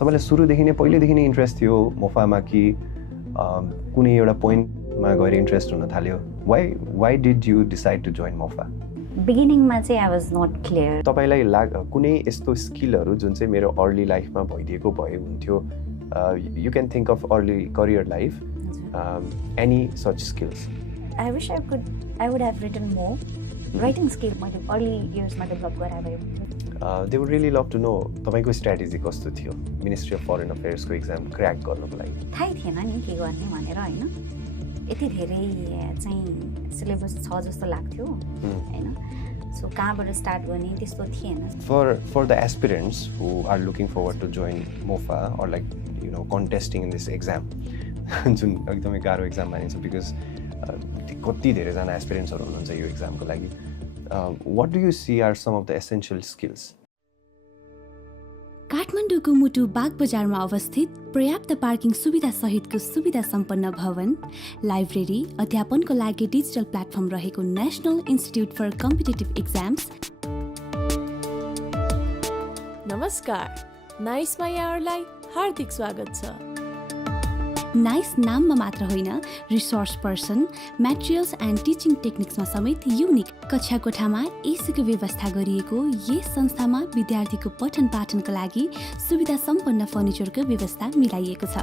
तपाईँलाई सुरुदेखि नै पहिलेदेखि नै इन्ट्रेस्ट थियो मोफामा कि कुनै एउटा पोइन्टमा गएर इन्ट्रेस्ट हुन थाल्यो? Why did you decide to join MOFA? बिगिनिङमा चाहिँ आई वाज नट क्लियर। तपाईँलाई कुनै यस्तो स्किलहरू जुन चाहिँ मेरो अर्ली लाइफमा भइदिएको भए हुन्थ्यो, you can think of early career life, any such skills? I wish I would have written more. Writing skill मैले अर्ली इयर्समा डेभलप गराए भए हुन्थ्यो। They would really love to know तपाईँको स्ट्राटेजी कस्तो थियो मिनिस्ट्री अफ फरेन अफेयर्सको exam crack गर्नको लागि? थाहै थिएन नि के गर्ने भनेर होइन, यति धेरै चाहिँ सिलेबस छ जस्तो लाग्थ्यो होइन, सो कहाँबाट स्टार्ट गर्ने त्यस्तो थिएन। For the aspirants who are looking forward to join MOFA or like contesting in this exam, जुन एकदमै गाह्रो एक्जाम मानिन्छ बिकज कति धेरैजना एस्पिरेन्ट्सहरू हुनुहुन्छ यो एक्जामको लागि, what do you see are some of the essential skills? काठमाडौँको मुटु बाग बजारमा अवस्थित पर्याप्त पार्किङ सुविधा सहितको सुविधा सम्पन्न भवन, लाइब्रेरी, अध्यापनको लागि डिजिटल प्लेटफर्म रहेको national institute for competitive exams. नमस्कार, नाइसमा यहाँहरूलाई हार्दिक स्वागत छ। नाइस नाममा मात्र होइन, रिसोर्स पर्सन, म्याटेरियल्स एन्ड टिचिङ टेक्निक्समा समेत युनिक कक्षा कोठामा एसीको व्यवस्था गरिएको यस संस्थामा विद्यार्थीको पठन पाठनका लागि सुविधा सम्पन्न फर्निचरको व्यवस्था मिलाइएको छ।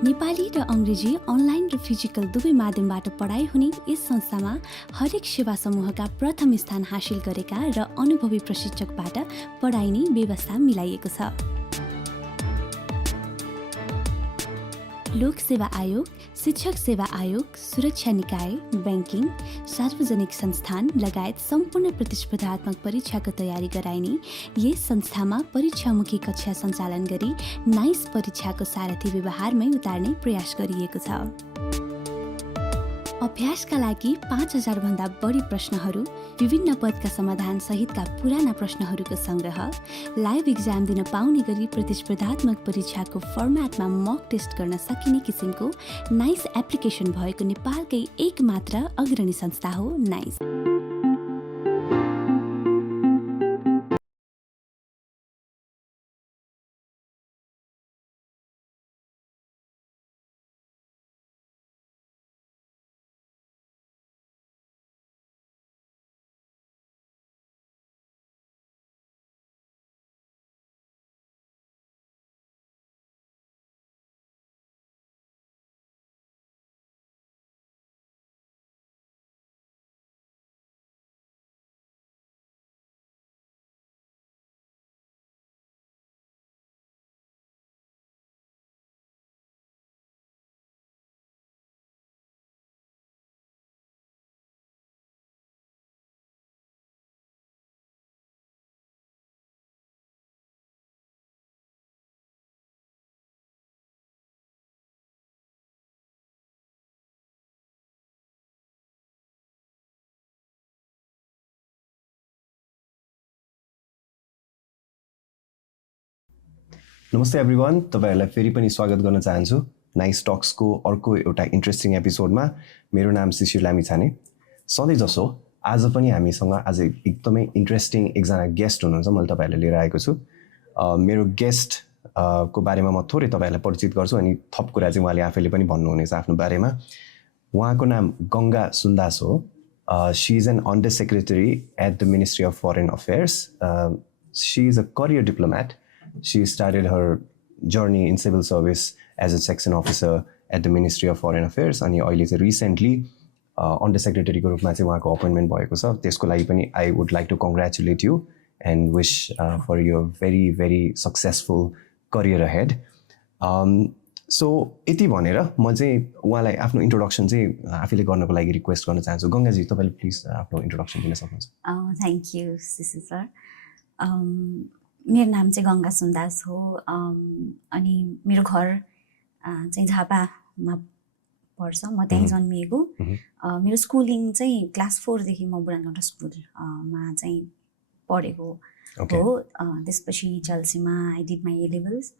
नेपाली र अङ्ग्रेजी अनलाइन र फिजिकल दुवै माध्यमबाट पढाइ हुने यस संस्थामा हरेक सेवा समूहका प्रथम स्थान हासिल गरेका र अनुभवी प्रशिक्षकबाट पढाइने व्यवस्था मिलाइएको छ। लोक सेवा आयोग, शिक्षक सेवा आयोग, सुरक्षा निकाय, ब्याङ्किङ, सार्वजनिक संस्थान लगायत सम्पूर्ण प्रतिस्पर्धात्मक परीक्षाको तयारी गराइने यस संस्थामा परीक्षामुखी कक्षा सञ्चालन गरी नाइस परीक्षाको सारथी व्यवहारमै उतार्ने प्रयास गरिएको छ। अभ्यासका लागि 5000 भन्दा बढी प्रश्नहरू, विभिन्न पदका समाधान सहितका पुराना प्रश्नहरूको संग्रह, लाइभ इक्जाम दिन पाउने गरी प्रतिस्पर्धात्मक परीक्षाको फर्म्याटमा मक टेस्ट गर्न सकिने किसिमको नाइस एप्लिकेसन भएको नेपालकै एक मात्र अग्रणी संस्था हो नाइस। नमस्ते एभ्रिवान, तपाईँहरूलाई फेरि पनि स्वागत गर्न चाहन्छु नाइस टक्सको अर्को एउटा इन्ट्रेस्टिङ एपिसोडमा। मेरो नाम शिशिर लामिछाने। सधैँ जसो आज पनि हामीसँग आज एकदमै इन्ट्रेस्टिङ एकजना गेस्ट हुनुहुन्छ, मैले तपाईँहरूलाई लिएर आएको छु। मेरो गेस्ट को बारेमा म थोरै तपाईँहरूलाई परिचित गर्छु अनि थप कुरा चाहिँ उहाँले आफैले पनि भन्नुहुनेछ आफ्नो बारेमा। उहाँको नाम गङ्गा सुन्दास हो। She is an under secretary at the ministry of foreign affairs. She is a career diplomat. She started her journey in civil service as a section officer at the Ministry of Foreign Affairs. अनि अहिले चाहिँ recently Undersecretary को रूपमा चाहिँ उहाँको अपॉइन्टमेन्ट भएको छ। त्यसको लागि पनि I would like to congratulate you and wish for your very very successful career ahead. So यति भनेर म चाहिँ उहाँलाई आफ्नो इन्ट्रोडक्सन चाहिँ आफैले गर्नको लागि रिक्वेस्ट गर्न चाहन्छु। गङ्गाजी, तपाईँले प्लिज आफ्नो इन्ट्रोडक्सन दिन सक्नुहुन्छ? Thank you Shishir sir. मेरो नाम चाहिँ गङ्गा सुन्दास हो अनि मेरो घर चाहिँ झापामा पर्छ। म त्यहीँ जन्मिएको। मेरो स्कुलिङ चाहिँ क्लास 4 देखि म बुढानगौटा स्कुलमा चाहिँ पढेको हो। त्यसपछि चल्सीमा आई डिड माई A-levels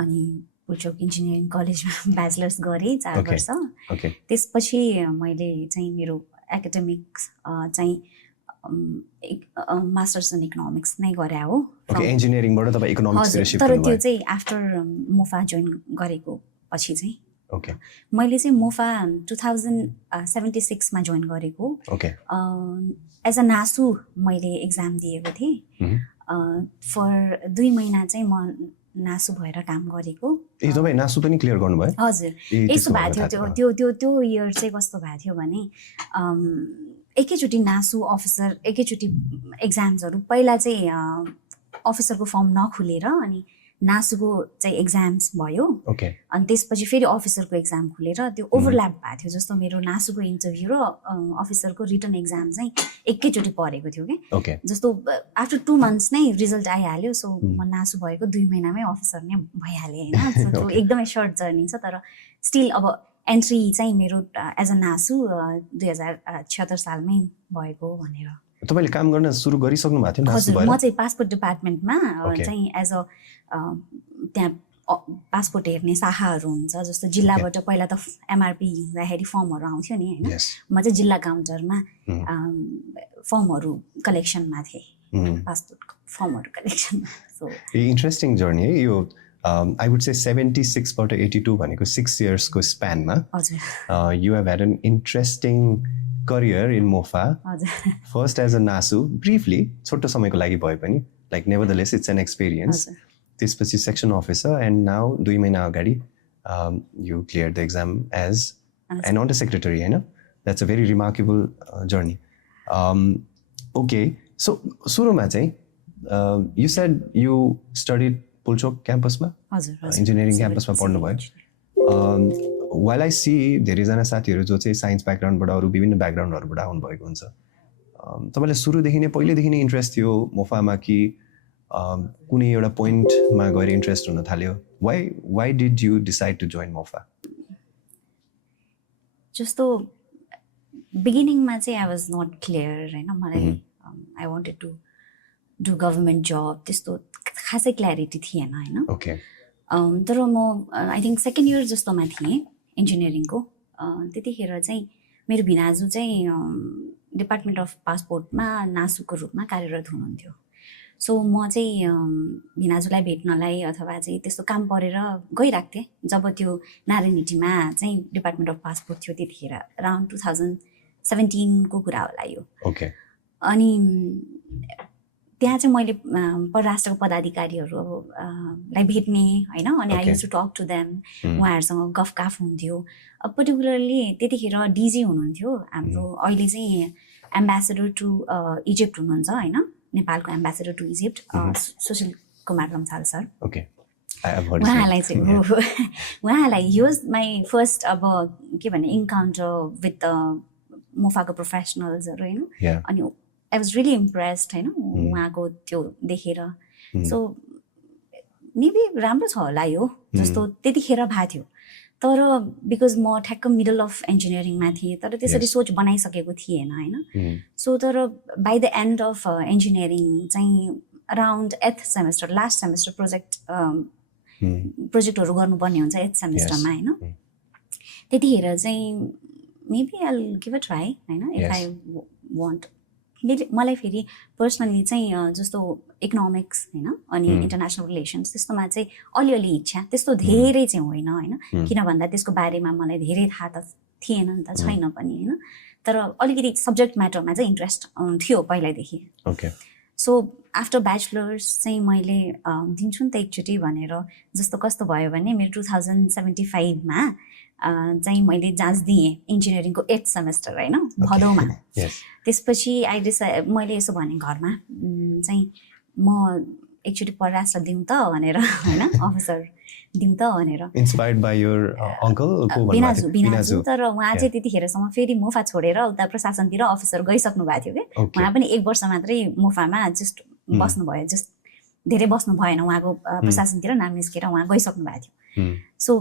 अनि पुल्चोक इन्जिनियरिङ कलेजमा ब्याचलर्स गरेँ 4 वर्ष। त्यसपछि मैले चाहिँ मेरो एकाडेमिक्स चाहिँ मास्टर्स इन इकोनोमिक्स नै गरे हो ओके इन्जिनियरिङबाट तपाईँ इकोनोमिक्सतिर शिफ्ट तर गर्नुभयो त्यो चाहिँ आफ्टर मोफा जोइन गरेको पछि चाहिँ ओके मैले चाहिँ मोफा 2076 मा जोइन गरेको ओके एज अ नासु मैले एक्जाम दिएको थिएँ फर 2 महिना चाहिँ म नासु भएर काम गरेको ए तपाईँ नासु पनि क्लियर गर्नुभयो हजुर यस्तो भएको थियो त्यो इयर चाहिँ कस्तो भएको थियो भने एकैचोटि नासु अफिसर एकैचोटि एक्जाम्सहरू पहिला चाहिँ अफिसरको फर्म नखुलेर अनि नासुको चाहिँ एक्जाम्स भयो ओके अनि त्यसपछि फेरि अफिसरको एक्जाम खुलेर त्यो ओभरल्याप भएको थियो जस्तो मेरो नासुको इन्टरभ्यू र अफिसरको रिटर्न एक्जाम चाहिँ एकैचोटि परेको थियो कि ओके जस्तो आफ्टर 2 मन्थ्स नै रिजल्ट आइहाल्यो सो म नासु भएको 2 महिनामै अफिसर नै भइहालेँ होइन सो त्यो एकदमै सर्ट जर्नी छ तर स्टिल अब एन्ट्री चाहिँ मेरो एज अ नासु 2076 सालमै भएको भनेर तपाईँले काम गर्न सुरु गरिसक्नु भएको थियो नासु हजुर भएर म चाहिँ पासपोर्ट डिपार्टमेन्टमा चाहिँ एज अ त्यहाँ पासपोर्ट हेर्ने शाखाहरू हुन्छ जस्तो जिल्लाबाट पहिला त एमआरपी हुँदाखेरि फर्महरू आउँथ्यो नि होइन म चाहिँ जिल्ला काउन्टरमा फर्महरू कलेक्सनमा थिएँ पासपोर्टको फर्महरू कलेक्सनमा सो इन्ट्रेस्टिङ जर्नी है यो आई वुड से 76 बाट 82 भनेको 6 इयर्सको स्प्यानमा हजुर you have had an interesting career in MoFA हजुर first as a Nasu briefly छोटो समयको लागि भए पनि like nevertheless it's an experience त्यसपछि सेक्सन अफिसर एन्ड नाउ 2 महिना अगाडि you clear the exam as an under secretary होइन that's a very remarkable journey okay so सुरुमा चाहिँ you said you studied Pulchowk क्याम्पसमा हजुर इन्जिनियरिङ क्याम्पसमा पढ्नुभयो वाइल आई सी धेरैजना साथीहरू जो चाहिँ साइन्स ब्याकग्राउन्डबाट अरू विभिन्न ब्याकग्राउन्डहरूबाट आउनुभएको हुन्छ तपाईँलाई सुरुदेखि नै पहिलेदेखि नै इन्ट्रेस्ट थियो मोफामा कि कुनै एउटा पोइन्टमा गएर इन्ट्रेस्ट हुन थाल्यो why did you decide to join MoFA जस्तो बिगिनिङमा चाहिँ आई वाज नट क्लियर होइन मलाई I wanted to do government जब त्यस्तो खासै क्ल्यारिटी थिएन होइन ओके तर म आई थिङ्क सेकेन्ड इयर जस्तोमा थिएँ इन्जिनियरिङको त्यतिखेर चाहिँ मेरो भिनाजु चाहिँ डिपार्टमेन्ट अफ पासपोर्टमा नासुको रूपमा कार्यरत हुनुहुन्थ्यो सो म चाहिँ भिनाजुलाई भेट्नलाई अथवा चाहिँ त्यस्तो काम परेर गइरहेको थिएँ जब त्यो नारायणहिटीमा चाहिँ डिपार्टमेन्ट अफ पासपोर्ट थियो त्यतिखेर अराउन्ड 2017 को कुरा होला यो ओके अनि त्यहाँ चाहिँ मैले परराष्ट्रको पदाधिकारीहरू लाई भेट्ने होइन अनि I use to talk to them उहाँहरूसँग गफकाफ हुन्थ्यो पर्टिकुलरली त्यतिखेर डिजी हुनुहुन्थ्यो हाम्रो अहिले चाहिँ एम्बेसेडर टु इजिप्ट हुनुहुन्छ होइन नेपालको ambassador to Egypt Sushil Kumar Lamsal sir okay उहाँलाई चाहिँ उहाँलाई हि वाज माई फर्स्ट अब के भन्ने इन्काउन्टर विथ मोफाको प्रोफेसनल्सहरू होइन अनि आई वाज रियली इम्प्रेस्ड होइन उहाँको त्यो देखेर सो मेबी राम्रो छ होला यो जस्तो त्यतिखेर भएको थियो तर बिकज म ठ्याक्क मिडल अफ इन्जिनियरिङमा थिएँ तर त्यसरी सोच बनाइसकेको थिएन होइन सो तर by the end of engineering चाहिँ around 8th semester last semester प्रोजेक्टहरू गर्नुपर्ने हुन्छ 8th सेमेस्टरमा होइन त्यतिखेर चाहिँ maybe I give a try होइन इफ आई वान्ट मलाई फेरि पर्सनली चाहिँ जस्तो इकोनोमिक्स होइन अनि इन्टरनेसनल रिलेसन्स त्यस्तोमा चाहिँ अलिअलि इच्छा त्यस्तो धेरै चाहिँ होइन होइन किन भन्दा त्यसको बारेमा मलाई धेरै थाहा त थिएन नि त छैन पनि होइन तर अलिकति सब्जेक्ट म्याटरमा चाहिँ इन्ट्रेस्ट थियो पहिल्यैदेखि ओके सो आफ्टर ब्याचलर्स चाहिँ मैले दिन्छु नि त एकचोटि भनेर जस्तो कस्तो भयो भने मेरो 2075मा चाहिँ मैले जाँच दिएँ इन्जिनियरिङको 8th सेमेस्टर होइन भदौमा त्यसपछि मैले यसो भने घरमा चाहिँ म एकचोटि परराष्ट्र दिउँ त भनेर होइन अफिसर दिउँ त भनेर इन्स्पायर्ड बाइ योर अङ्कल भिनाजु तर उहाँ चाहिँ त्यतिखेरसम्म फेरि मोफा छोडेर उता प्रशासनतिर अफिसर गइसक्नु भएको थियो कि उहाँ पनि 1 वर्ष मात्रै मोफामा जस्ट बस्नुभयो जस्ट धेरै बस्नु भएन उहाँको प्रशासनतिर नाम निस्केर उहाँ गइसक्नु भएको थियो सो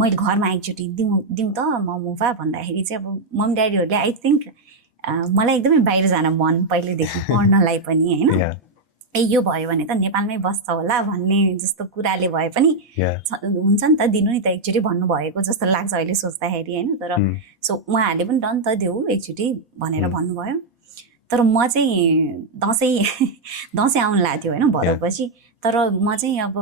मैले घरमा एकचोटि दिउँ त म मोफा भन्दाखेरि चाहिँ अब मम्मी ड्याडीहरूले आई थिङ्क मलाई एकदमै बाहिर जान मन पहिलेदेखि पढ्नलाई पनि होइन ए यो भयो भने त नेपालमै बस्छ होला भन्ने जस्तो कुराले भए पनि हुन्छ नि त दिनु नि त एकचोटि भन्नुभएको जस्तो लाग्छ अहिले सोच्दाखेरि होइन तर सो उहाँहरूले पनि डन त देऊ एकचोटि भनेर भन्नुभयो तर म चाहिँ दसैँ आउनु लाग्थ्यो होइन भदौपछि तर म चाहिँ अब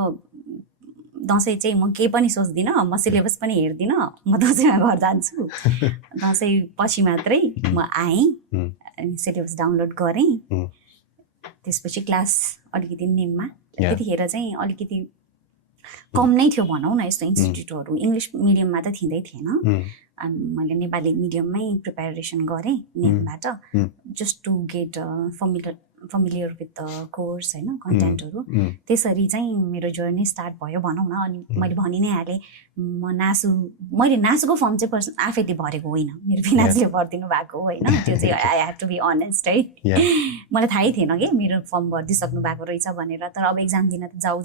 दसैँ चाहिँ म केही पनि सोच्दिनँ म सिलेबस पनि हेर्दिनँ म दसैँमा घर जान्छु दसैँ पछि मात्रै म आएँ अनि सिलेबस डाउनलोड गरेँ त्यसपछि क्लास अलिकति नेममा त्यतिखेर चाहिँ अलिकति कम नै थियो भनौँ न यस्तो इन्स्टिट्युटहरू इङ्ग्लिस मिडियममा त थिँदै थिएन मैले नेपाली मिडियममै प्रिपेरेसन गरेँ नेमबाट just to get familiar with the course होइन कन्टेन्टहरू त्यसरी चाहिँ मेरो जर्नी स्टार्ट भयो भनौँ न अनि मैले भनि नै हालेँ मैले नाचको फर्म चाहिँ आफैले भरेको होइन मेरो फिनान्सले भरिदिनु भएको होइन त्यो चाहिँ I have to be honest है मलाई थाहै थिएन कि मेरो फर्म भरिदिइसक्नु भएको रहेछ भनेर तर अब एक्जाम दिन त जाऊ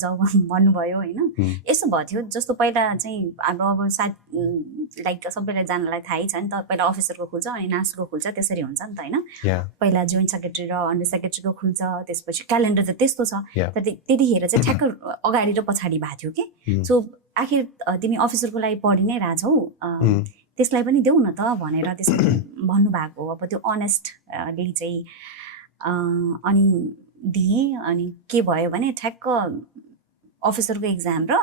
भन्नुभयो होइन यसो भयो थियो जस्तो पहिला चाहिँ हाम्रो अब लाइक सबैलाई जानलाई थाहै छ नि त पहिला अफिसरको खुल्छ अनि नाचको खुल्छ त्यसरी हुन्छ नि त होइन पहिला जोइन्ट सेक्रेटरी र अन्डर सेक्रेटरीको खुल्छ त्यसपछि क्यालेन्डर त त्यस्तो छ तर त्यतिखेर चाहिँ ठ्याक्क अगाडि र पछाडि भएको थियो कि सो आखिर तिमी अफिसरको लागि पढि नै रहेछौ त्यसलाई पनि देऊ न त भनेर त्यसरी भन्नुभएको अब त्यो अनेस्टली चाहिँ अनि दिएँ अनि के भयो भने ठ्याक्क अफिसरको एक्जाम र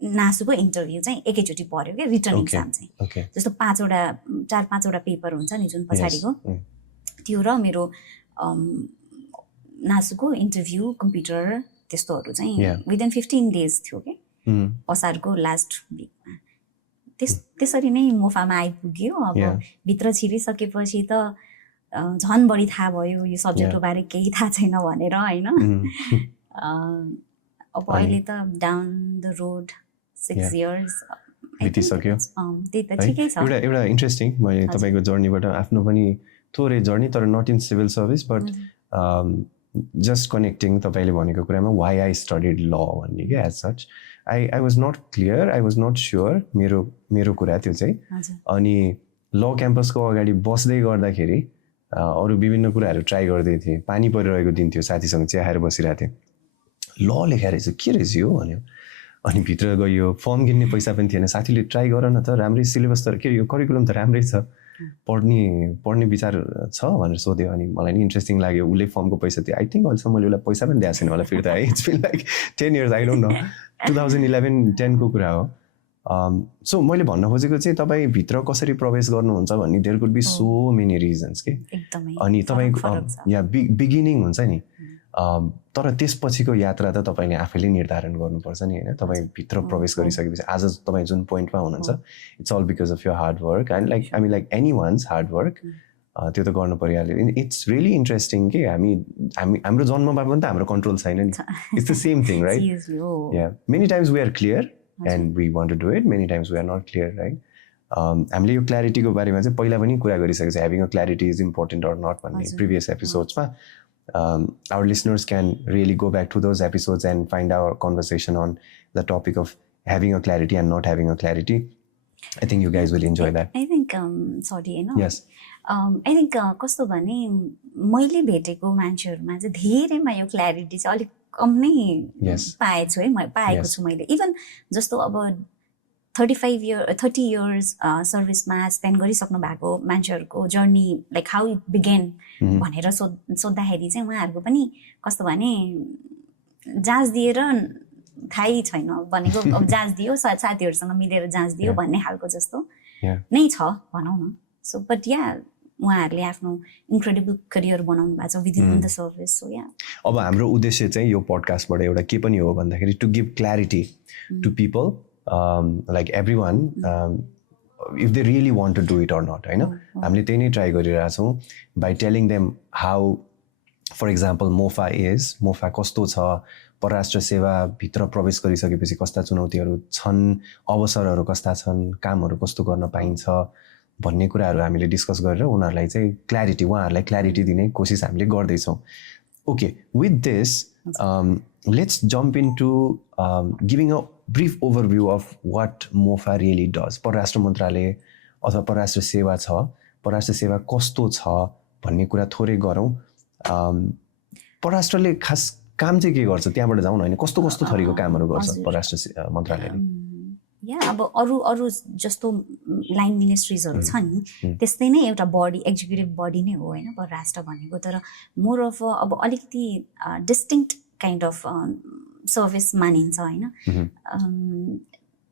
नासुको इन्टरभ्यू चाहिँ एकैचोटि पऱ्यो क्या रिटर्न एक्जाम चाहिँ जस्तो 4-5वटा पेपर हुन्छ नि जुन पछाडिको त्यो र मेरो नासुको इन्टरभ्यू कम्प्युटर त्यस्तोहरू चाहिँ विदिन 15 days थियो कि असारको लास्ट विकमा त्यसरी नै मोफामा आइपुग्यो अब भित्र छिरिसकेपछि त झन् बढी थाहा भयो यो सब्जेक्टको बारे केही थाहा छैन भनेर होइन अब अहिले त डाउन द रोड 6 years बितिसक्यो त्यही त ठिकै छ एउटा इन्ट्रेस्टिङ मैले तपाईँको जर्नीबाट आफ्नो पनि थोरै जर्नी तर not in civil service but just connecting तपाईँले भनेको कुरामा वाइ आई स्टडिड ल भन्ने क्या as such I was not clear I was not sure मेरो कुरा त्यो चाहिँ अनि ल क्याम्पसको अगाडि बस्दै गर्दाखेरि अरू विभिन्न कुराहरू ट्राई गर्दै थिएँ पानी परिरहेको दिन थियो साथीसँग चिया खाएर बसिरहेको थिएँ ल लेखाएर चाहिँ के रहेछ यो भन्यो अनि भित्र गयो फर्म किन्ने पैसा पनि थिएन साथीले ट्राई गर न त राम्रै सिलेबस त के यो करिकुलम त राम्रै छ पढ्ने विचार छ भनेर सोध्यो अनि मलाई नि इन्ट्रेस्टिङ लाग्यो उसले फर्मको पैसा थियो आई थिङ्क अहिलेसम्म मैले उसलाई पैसा पनि दिएको छैन होला फिर्ता है it's been like 10 years I don't know 2011-10 को कुरा हो सो मैले भन्न खोजेको चाहिँ तपाईँ भित्र कसरी प्रवेश गर्नुहुन्छ भन्ने there could be so many reasons के अनि तपाईँको या बिगिनिङ हुन्छ नि तर त्यसपछिको यात्रा त तपाईँले आफैले निर्धारण गर्नुपर्छ नि होइन तपाईँ भित्र प्रवेश गरिसकेपछि आज तपाईँ जुन पोइन्टमा हुनुहुन्छ it's all because of your hard work and like I mean like anyone's वान्स हार्ड वर्क त्यो त गर्नु परिहाल्यो इट्स रियली इन्ट्रेस्टिङ कि हाम्रो जन्ममा पनि त हाम्रो कन्ट्रोल छैन नि it's the same thing right yeah many times we are clear and we want to do it many times we are not clear right हामीले यो क्ल्यारिटीको बारेमा चाहिँ पहिला पनि कुरा गरिसकेको छ having a clarity is important or not भन्ने प्रिभियस एपिसोड्समा our listeners can really go back to those episodes and find our conversation on the topic of having a clarity and not having a clarity. I think you guys will enjoy that. I think sorry you know yes I think कस्तो भने मैले भेटेको मान्छेहरुमा चाहिँ धेरैमा यो clarity चाहिँ अलिक कम नै पाएछु है पाएको छु मैले इभन जस्तो अब 30 years सर्भिसमा स्पेन्ड गरिसक्नु भएको मान्छेहरूको journey like how it began भनेर सोद्धाखेरि चाहिँ उहाँहरूको पनि कस्तो भने जाँच दिएर थाहै छैन भनेको अब जाँच दियो साथीहरूसँग मिलेर जाँच दियो भन्ने खालको जस्तो नै छ भनौँ न सो बट या उहाँहरूले आफ्नो इन्क्रेडिबल करियर बनाउनु भएको छ विदिन द सर्भिस सो या अब हाम्रो उद्देश्य चाहिँ यो पडकास्टबाट एउटा के पनि हो भन्दाखेरि to give clarity to people like everyone if they really want to do it or not होइन हामीले त्यही नै ट्राई गरिरहेछौँ by telling them how for example MOFA कस्तो छ परराष्ट्र सेवा भित्र प्रवेश गरिसकेपछि कस्ता चुनौतीहरू छन् अवसरहरू कस्ता छन् कामहरू कस्तो गर्न पाइन्छ भन्ने कुराहरू हामीले डिस्कस गरेर उनीहरूलाई चाहिँ उहाँहरूलाई क्ल्यारिटी दिने कोसिस हामीले गर्दैछौँ okay with this let's jump into giving a brief overview of what MOFA really does. परराष्ट्र मन्त्रालय अथवा परराष्ट्र सेवा छ परराष्ट्र सेवा कस्तो छ भन्ने कुरा थोरै गरौँ परराष्ट्रले खास काम चाहिँ के गर्छ त्यहाँबाट जाउँ न होइन कस्तो थरीको कामहरू गर्छ परराष्ट्र मन्त्रालयले या अब अरू जस्तो लाइन मिनिस्ट्रिजहरू छ नि त्यस्तै नै एउटा बडी एक्जिक्युटिभ बडी नै हो होइन परराष्ट्र भनेको तर मोर अफ अब अलिकति डिस्टिङ्क्ट काइन्ड अफ सर्भिस मानिन्छ होइन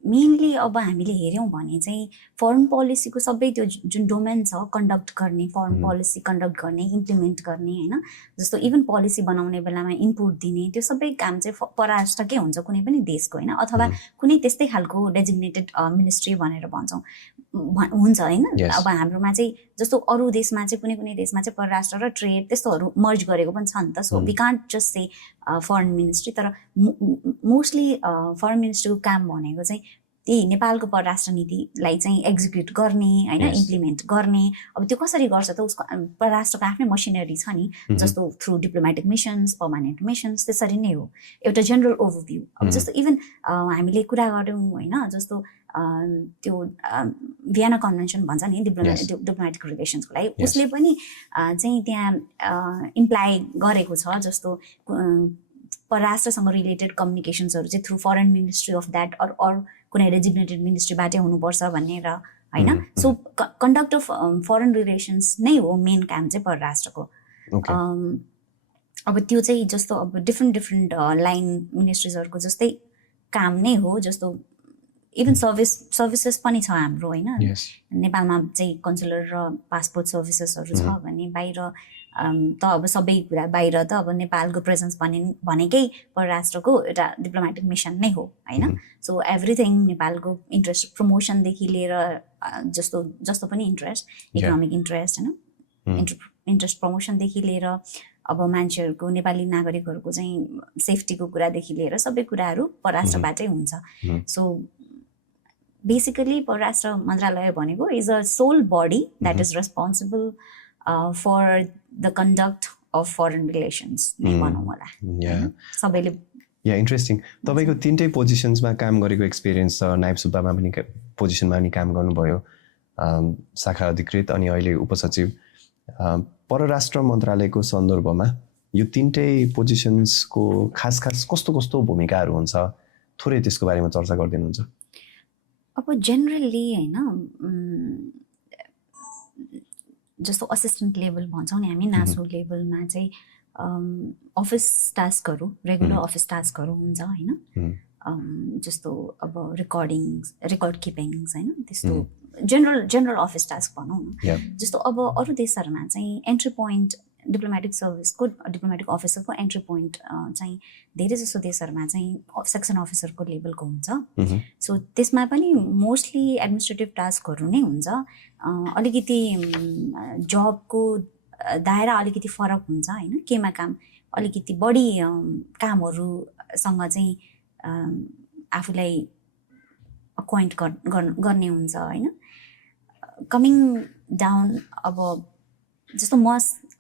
मेनली अब हामीले हेऱ्यौँ भने चाहिँ फरेन पोलिसीको सबै त्यो जुन डोमेन छ कन्डक्ट गर्ने फरेन पोलिसी कन्डक्ट गर्ने इम्प्लिमेन्ट गर्ने होइन जस्तो इभन पोलिसी बनाउने बेलामा इनपुट दिने त्यो सबै काम चाहिँ परराष्ट्रकै हुन्छ कुनै पनि देशको होइन अथवा कुनै त्यस्तै खालको डेजिग्नेटेड मिनिस्ट्री भनेर भन्छौँ हुन्छ होइन अब हाम्रोमा चाहिँ जस्तो अरू देशमा चाहिँ कुनै देशमा चाहिँ परराष्ट्र र ट्रेड त्यस्तोहरू मर्ज गरेको पनि छ नि त so we can't just say foreign ministry तर मोस्टली फरेन मिनिस्ट्रीको काम भनेको चाहिँ त्यही नेपालको परराष्ट्र नीतिलाई चाहिँ एक्जिक्युट गर्ने होइन इम्प्लिमेन्ट गर्ने अब त्यो कसरी गर्छ त उसको परराष्ट्रको आफ्नै मसिनरी छ नि जस्तो through diplomatic missions permanent missions त्यसरी नै हो एउटा जेनरल ओभरभ्यू अब जस्तो इभन हामीले कुरा गऱ्यौँ होइन जस्तो त्यो भियना कन्भेन्सन भन्छ नि डिप्लोमेटिक रिलेसन्सको लागि उसले पनि चाहिँ त्यहाँ इम्प्लाइ गरेको छ जस्तो परराष्ट्रसँग रिलेटेड कम्युनिकेसन्सहरू चाहिँ through foreign ministry of that or कुनै डेजिग्नेटेड मिनिस्ट्रीबाटै हुनुपर्छ भनेर होइन so conduct of foreign relations नै हो मेन काम चाहिँ परराष्ट्रको अब त्यो चाहिँ जस्तो अब डिफ्रेन्ट लाइन मिनिस्ट्रिजहरूको जस्तै काम नै हो जस्तो इभन सर्भिसेस पनि छ हाम्रो होइन नेपालमा चाहिँ कन्सुलर र पासपोर्ट सर्भिसेसहरू छ भने बाहिर त अब सबै कुरा बाहिर त अब नेपालको प्रेजेन्स भनेकै परराष्ट्रको एउटा डिप्लोमेटिक मिसन नै हो होइन सो एभ्रिथिङ नेपालको इन्ट्रेस्ट प्रमोसनदेखि लिएर जस्तो पनि इन्ट्रेस्ट इकोनोमिक इन्ट्रेस्ट होइन इन्ट्रेस्ट प्रमोसनदेखि लिएर अब मान्छेहरूको नेपाली नागरिकहरूको चाहिँ सेफ्टीको कुरादेखि लिएर सबै कुराहरू परराष्ट्रबाटै हुन्छ सो बेसिकली परराष्ट्र मन्त्रालय भनेको is a sole body that is responsible for the conduct of foreign relations नै भनौँ होला सबैले या इन्ट्रेस्टिङ तपाईँको तिनटै पोजिसन्समा काम गरेको एक्सपिरियन्स छ नायब सुब्बामा पनि पोजिसनमा पनि काम गर्नुभयो शाखा अधिकृत अनि अहिले उपसचिव परराष्ट्र मन्त्रालयको सन्दर्भमा यो तिनटै पोजिसन्सको खास कस्तो भूमिकाहरू हुन्छ थोरै त्यसको बारेमा चर्चा गरिदिनुहुन्छ अब जेनरली होइन जस्तो असिस्टेन्ट लेभल भन्छौँ नि हामी नासो लेभलमा चाहिँ अफिस टास्कहरू रेगुलर अफिस टास्कहरू हुन्छ होइन जस्तो अब रेकर्ड किपिङ्स होइन त्यस्तो जेनरल अफिस टास्क भनौँ न जस्तो अब अरू देशहरूमा चाहिँ एन्ट्री पोइन्ट डिप्लोमेटिक अफिसरको एन्ट्री पोइन्ट चाहिँ धेरै जस्तो देशहरूमा चाहिँ सेक्सन अफिसरको लेभलको हुन्छ सो त्यसमा पनि मोस्टली एडमिनिस्ट्रेटिभ टास्कहरू नै हुन्छ अलिकति जबको दायरा अलिकति फरक हुन्छ होइन केमा काम अलिकति बढी कामहरूसँग चाहिँ आफूलाई अक्वाइन्ट गर्ने हुन्छ होइन कमिङ डाउन अब जस्तो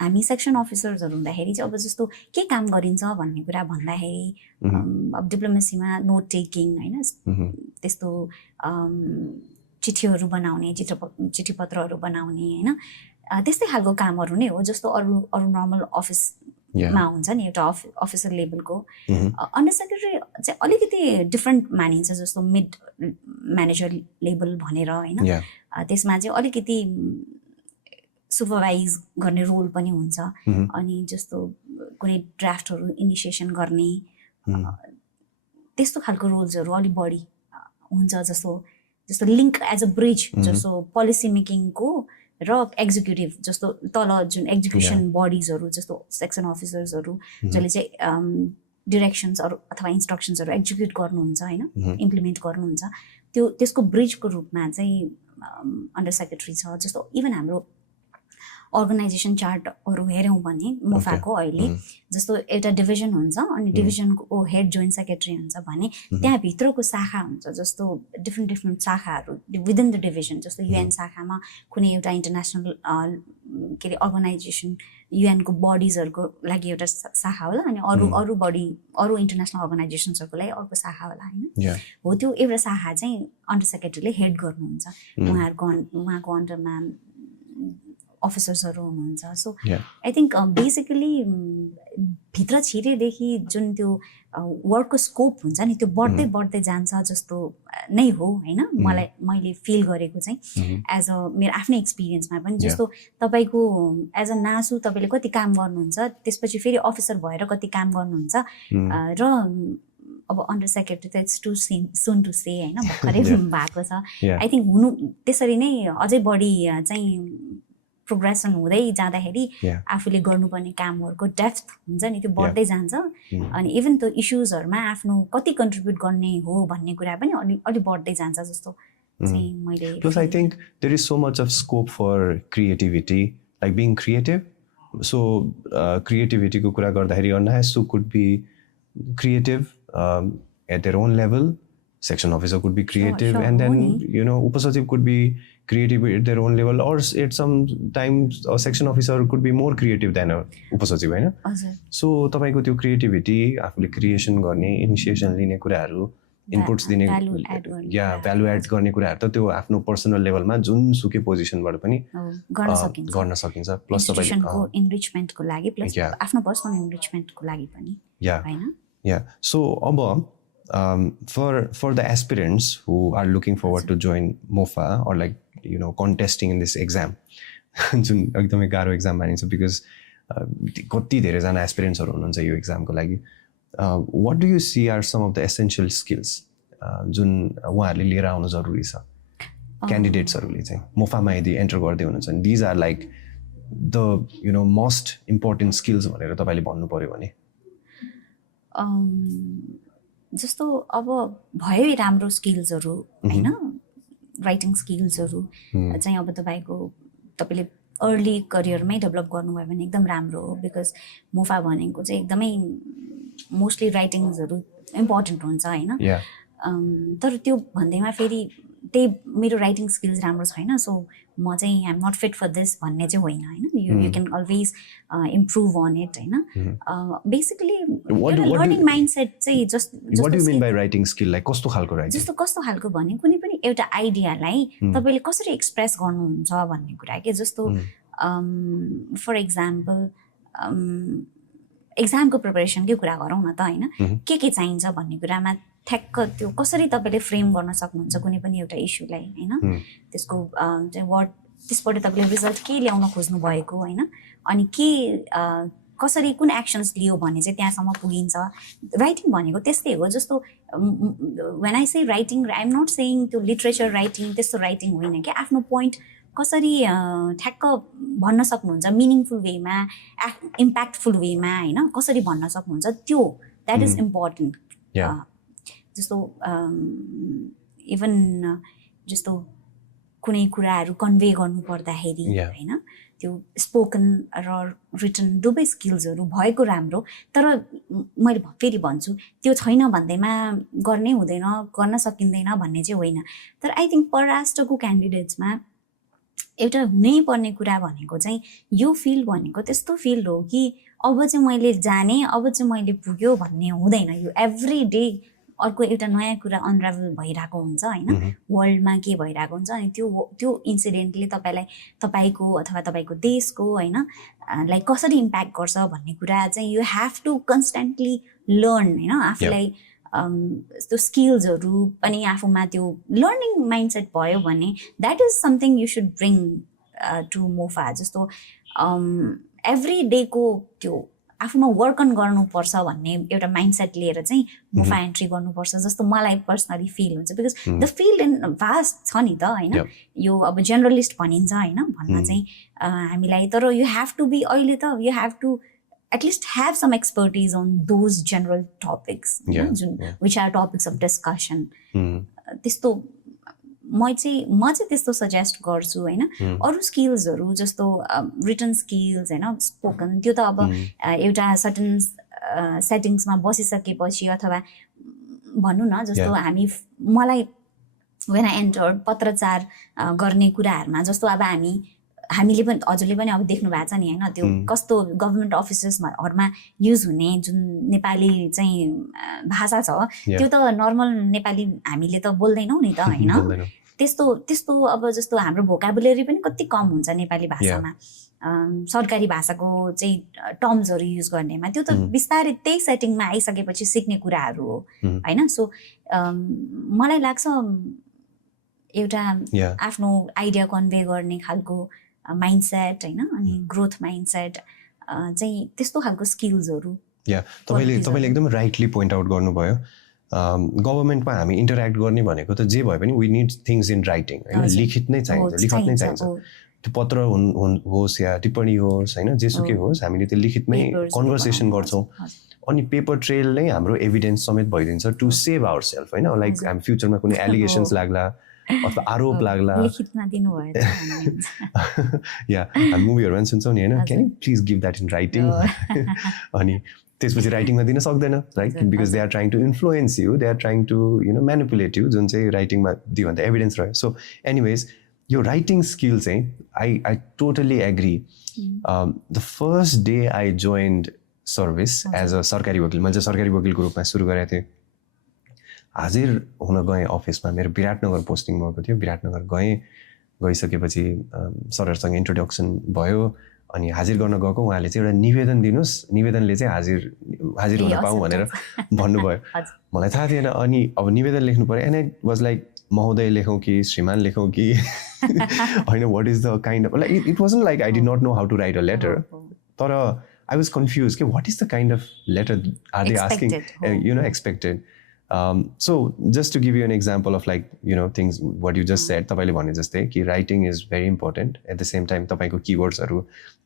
हामी सेक्सन अफिसर्सहरू हुँदाखेरि चाहिँ अब जस्तो के काम गरिन्छ भन्ने कुरा भन्दाखेरि अब डिप्लोमेसीमा नोट टेकिङ होइन त्यस्तो चिठीहरू बनाउने चिठीपत्रहरू बनाउने होइन त्यस्तै खालको कामहरू नै हो जस्तो अरू नर्मल अफिसमा हुन्छ नि एउटा अफिसर लेभलको अन्डर सेक्रेटरी चाहिँ अलिकति डिफ्रेन्ट मानिन्छ जस्तो मिड म्यानेजर लेभल भनेर होइन त्यसमा चाहिँ अलिकति सुपरभाइज गर्ने रोल पनि हुन्छ अनि जस्तो कुनै ड्राफ्टहरू इनिसिएसन गर्ने त्यस्तो खालको रोल्सहरू अलिक बढी हुन्छ जस्तो लिङ्क एज अ ब्रिज जस्तो पोलिसी मेकिङको र एक्जिक्युटिभ जस्तो तल जुन एक्जिक्युसन बडिजहरू जस्तो सेक्सन अफिसर्सहरू जसले चाहिँ डिरेक्सन्सहरू अथवा इन्स्ट्रक्सन्सहरू एक्जिक्युट गर्नुहुन्छ होइन इम्प्लिमेन्ट गर्नुहुन्छ त्यसको ब्रिजको रूपमा चाहिँ अन्डर सेक्रेटरी छ जस्तो इभन हाम्रो अर्गनाइजेसन चार्टहरू हेऱ्यौँ भने मोफाको अहिले जस्तो एउटा डिभिजन हुन्छ अनि डिभिजनको हेड जोइन्ट सेक्रेटरी हुन्छ भने त्यहाँभित्रको शाखा हुन्छ जस्तो डिफ्रेन्ट शाखाहरू विदिन द डिभिजन जस्तो युएन शाखामा कुनै एउटा इन्टरनेसनल के अरे अर्गनाइजेसन युएनको बडिजहरूको लागि एउटा शाखा होला अनि अरू इन्टरनेसनल अर्गनाइजेसन्सहरूको लागि अर्को शाखा होला होइन हो त्यो एउटा शाखा चाहिँ अन्डर सेक्रेटरीले हेड गर्नुहुन्छ उहाँको अन्डरमा अफिसर्सहरू हुनुहुन्छ सो आई थिङ्क बेसिकली भित्र छिरेदेखि जुन त्यो वर्कको स्कोप हुन्छ नि त्यो बढ्दै बढ्दै जान्छ जस्तो नै हो होइन मैले फिल गरेको चाहिँ एज अ मेरो आफ्नै एक्सपिरियन्समा पनि जस्तो तपाईँको एज अ नासु तपाईँले कति काम गर्नुहुन्छ त्यसपछि फेरि अफिसर भएर कति काम गर्नुहुन्छ र अब अन्डर सेक्रेटरी त it's too soon to say होइन भर्खरै भएको छ आई थिङ्क हुनु त्यसरी नै अझै बढी चाहिँ प्रोग्रेसन हुँदै जाँदाखेरि आफूले गर्नुपर्ने कामहरूको डेप्थ हुन्छ नि त्यो बढ्दै जान्छ अनि इभन त्यो इस्युजहरूमा आफ्नो कति कन्ट्रिब्युट गर्ने हो भन्ने कुरा पनि अलि बढ्दै जान्छ जस्तो चाहिँ मैले plus I think there is so much of scope for creativity like being creative so क्रिएटिभिटीको कुरा गर्दाखेरि अन्नासु could be creative at their own level, section officer could be creative, and then upasachiv could be creative at their own level, or at some times a section officer could be more creative than a upasachiv, हैन? So तपाईको त्यो creativity आफूले creation गर्ने initiation लिने कुराहरू inputs दिने value add गर्ने कुराहरू त त्यो आफ्नो पर्सनल लेभलमा जुन सुकै पोजिसनबाट पनि गर्न सकिन्छ प्लस तपाईको इनरिचमेन्टको लागि प्लस आफ्नो पर्सनल इनरिचमेन्टको लागि पनि हैन Yeah. So, for the aspirants who are looking forward to join MOFA or like contesting in this exam, जुन एकदमै गाह्रो एक्जाम मानिन्छ बिकज कति धेरैजना एस्पिरेन्ट्सहरू हुनुहुन्छ यो एक्जामको लागि what do you see are some of the essential skills जुन उहाँहरूले लिएर आउनु जरुरी छ क्यान्डिडेट्सहरूले चाहिँ मोफामा यदि एन्टर गर्दै हुनुहुन्छ भने these are like the most important skills भनेर तपाईँले भन्नु पर्यो भने जस्तो अब भयो राम्रो स्किल्सहरू होइन राइटिङ स्किल्सहरू चाहिँ अब तपाईँले अर्ली करियरमै डेभलप गर्नुभयो भने एकदम राम्रो हो बिकज मोफा भनेको चाहिँ एकदमै मोस्टली राइटिङ्सहरू इम्पोर्टेन्ट हुन्छ होइन तर त्यो भन्दैमा फेरि त्यही मेरो राइटिङ स्किल्स राम्रो छैन सो म चाहिँ I'm not fit for this भन्ने चाहिँ होइन होइन you can always improve on it होइन बेसिकली लर्निङ माइन्डसेट चाहिँ जस्तो कस्तो खालको भने कुनै पनि एउटा आइडियालाई तपाईँले कसरी एक्सप्रेस गर्नुहुन्छ भन्ने कुरा के जस्तो फर इक्जाम्पल एक्जामको प्रिपरेसनकै कुरा गरौँ न त होइन के चाहिन्छ भन्ने कुरामा ठ्याक्क त्यो कसरी तपाईँले फ्रेम गर्न सक्नुहुन्छ कुनै पनि एउटा इस्युलाई होइन त्यसको चाहिँ वर्ड त्यसबाट तपाईँले रिजल्ट के ल्याउन खोज्नु भएको होइन अनि के कसरी कुन एक्सन्स लियो भने चाहिँ त्यहाँसम्म पुगिन्छ राइटिङ भनेको त्यस्तै हो जस्तो when I say writing I am not saying त्यो लिट्रेचर राइटिङ त्यस्तो राइटिङ होइन कि आफ्नो पोइन्ट कसरी ठ्याक्क भन्न सक्नुहुन्छ मिनिङफुल वेमा इम्प्याक्टफुल वेमा होइन कसरी भन्न सक्नुहुन्छ त्यो द्याट इज इम्पोर्टेन्ट जस्तो इभन जस्तो कुनै कुराहरू कन्भे गर्नु पर्दाखेरि होइन त्यो स्पोकन र रिटन दुवै स्किल्सहरू भएको राम्रो तर मैले फेरि भन्छु त्यो छैन भन्दैमा गर्नै हुँदैन गर्न सकिँदैन भन्ने चाहिँ होइन तर आई थिङ्क परराष्ट्रको क्यान्डिडेट्समा एउटा हुनै पर्ने कुरा भनेको चाहिँ यो फिल्ड भनेको त्यस्तो फिल्ड हो कि अब चाहिँ मैले जाने अब चाहिँ मैले पुग्यो भन्ने हुँदैन यो एभ्री डे अर्को एउटा नयाँ कुरा अनराभल भइरहेको हुन्छ होइन वर्ल्डमा के भइरहेको हुन्छ अनि त्यो इन्सिडेन्टले तपाईँलाई तपाईँको अथवा तपाईँको देशको होइन लाइक कसरी इम्प्याक्ट गर्छ भन्ने कुरा चाहिँ यु हेभ टु कन्स्टेन्टली लर्न होइन आफूलाई त्यो स्किल्सहरू पनि आफूमा त्यो लर्निङ माइन्डसेट भयो भने that is something you should bring to MOFA जस्तो एभ्री डेको त्यो आफूमा वर्क अन गर्नुपर्छ भन्ने एउटा माइन्डसेट लिएर चाहिँ मोफा एन्ट्री गर्नुपर्छ जस्तो मलाई पर्सनली फिल हुन्छ because the filled in vast छ नि त होइन यो अब जेनरलिस्ट भनिन्छ होइन भन्न चाहिँ हामीलाई तर यु हेभ टु बी अहिले त you have to at least have some expertise on those general topics which are topics of discussion त्यस्तो म चाहिँ त्यस्तो सजेस्ट गर्छु होइन अरू स्किल्सहरू जस्तो रिटन स्किल्स होइन स्पोकन त्यो त अब एउटा सर्टन सेटिङ्समा बसिसकेपछि अथवा भनौँ न जस्तो मलाई वेन आई एन्टर पत्रचार गर्ने कुराहरूमा जस्तो अब हामीले पनि हजुरले पनि अब देख्नु भएको छ नि होइन त्यो कस्तो गभर्मेन्ट अफिसेसहरूमा युज हुने जुन नेपाली चाहिँ भाषा छ त्यो त नर्मल नेपाली हामीले त बोल्दैनौँ नि त होइन त्यस्तो अब जस्तो हाम्रो भोकाबुलेरी पनि कति कम हुन्छ नेपाली भाषामा सरकारी भाषाको चाहिँ टर्म्सहरू युज गर्नेमा त्यो त बिस्तारै त्यही सेटिङमा आइसकेपछि सिक्ने कुराहरू हो होइन. सो मलाई लाग्छ एउटा आफ्नो आइडिया कन्भे गर्ने खालको माइन्डसेट होइन अनि ग्रोथ माइन्डसेट चाहिँ त्यस्तो खालको स्किल्सहरू. तपाईँले एकदम राइटली पोइन्ट आउट गर्नुभयो. गभर्मेन्टमा हामी इन्टरेक्ट गर्ने भनेको त जे भए पनि we need things in writing होइन. लिखित नै चाहिन्छ. त्यो पत्र होस् या टिप्पणी होस् होइन जेसुकै होस् हामीले त्यो लिखितमै कन्भर्सेसन गर्छौँ. अनि पेपर ट्रेल नै हाम्रो एभिडेन्स समेत भइदिन्छ टु सेभ आवर सेल्फ होइन. लाइक हामी फ्युचरमा कुनै एलिगेसन्स लाग्ला अथवा आरोप लाग्ला या हामी मुभीहरूमा पनि सुन्छौँ नि होइन. Can you please give that in writing. अनि त्यसपछि राइटिङमा दिन सक्दैन right because they are trying to influence you, they are trying to manipulate you, जुन चाहिँ राइटिङमा दियो भने त एभिडेन्स रह्यो. सो एनिवेज यो राइटिङ स्किल चाहिँ I totally agree. The first day I joined service as a सरकारी वकिल. मैले चाहिँ सरकारी वकिलको रूपमा सुरु गरेको थिएँ. हाजिर हुन गएँ अफिसमा. मेरो विराटनगर पोस्टिङ भएको थियो. विराटनगर गइसकेपछि सरहरूसँग इन्ट्रोडक्सन भयो. अनि हाजिर गर्न गएको उहाँले चाहिँ एउटा निवेदन दिनुहोस्, निवेदनले चाहिँ हाजिर हुन पाऊँ भनेर भन्नुभयो. मलाई थाहा थिएन. अनि अब निवेदन लेख्नु पऱ्यो. एन्ड इट वाज लाइक महोदय लेखौँ कि श्रीमान लेखौँ कि होइन what is the kind of like it wasn't like I did not know how to write a letter. तर आई वाज कन्फ्युज कि what is the kind of letter are they asking expected. So just to give you an example of like things what you just said, तपाईले भने जस्तै कि writing is very important. At the same time तपाईको keywordsहरू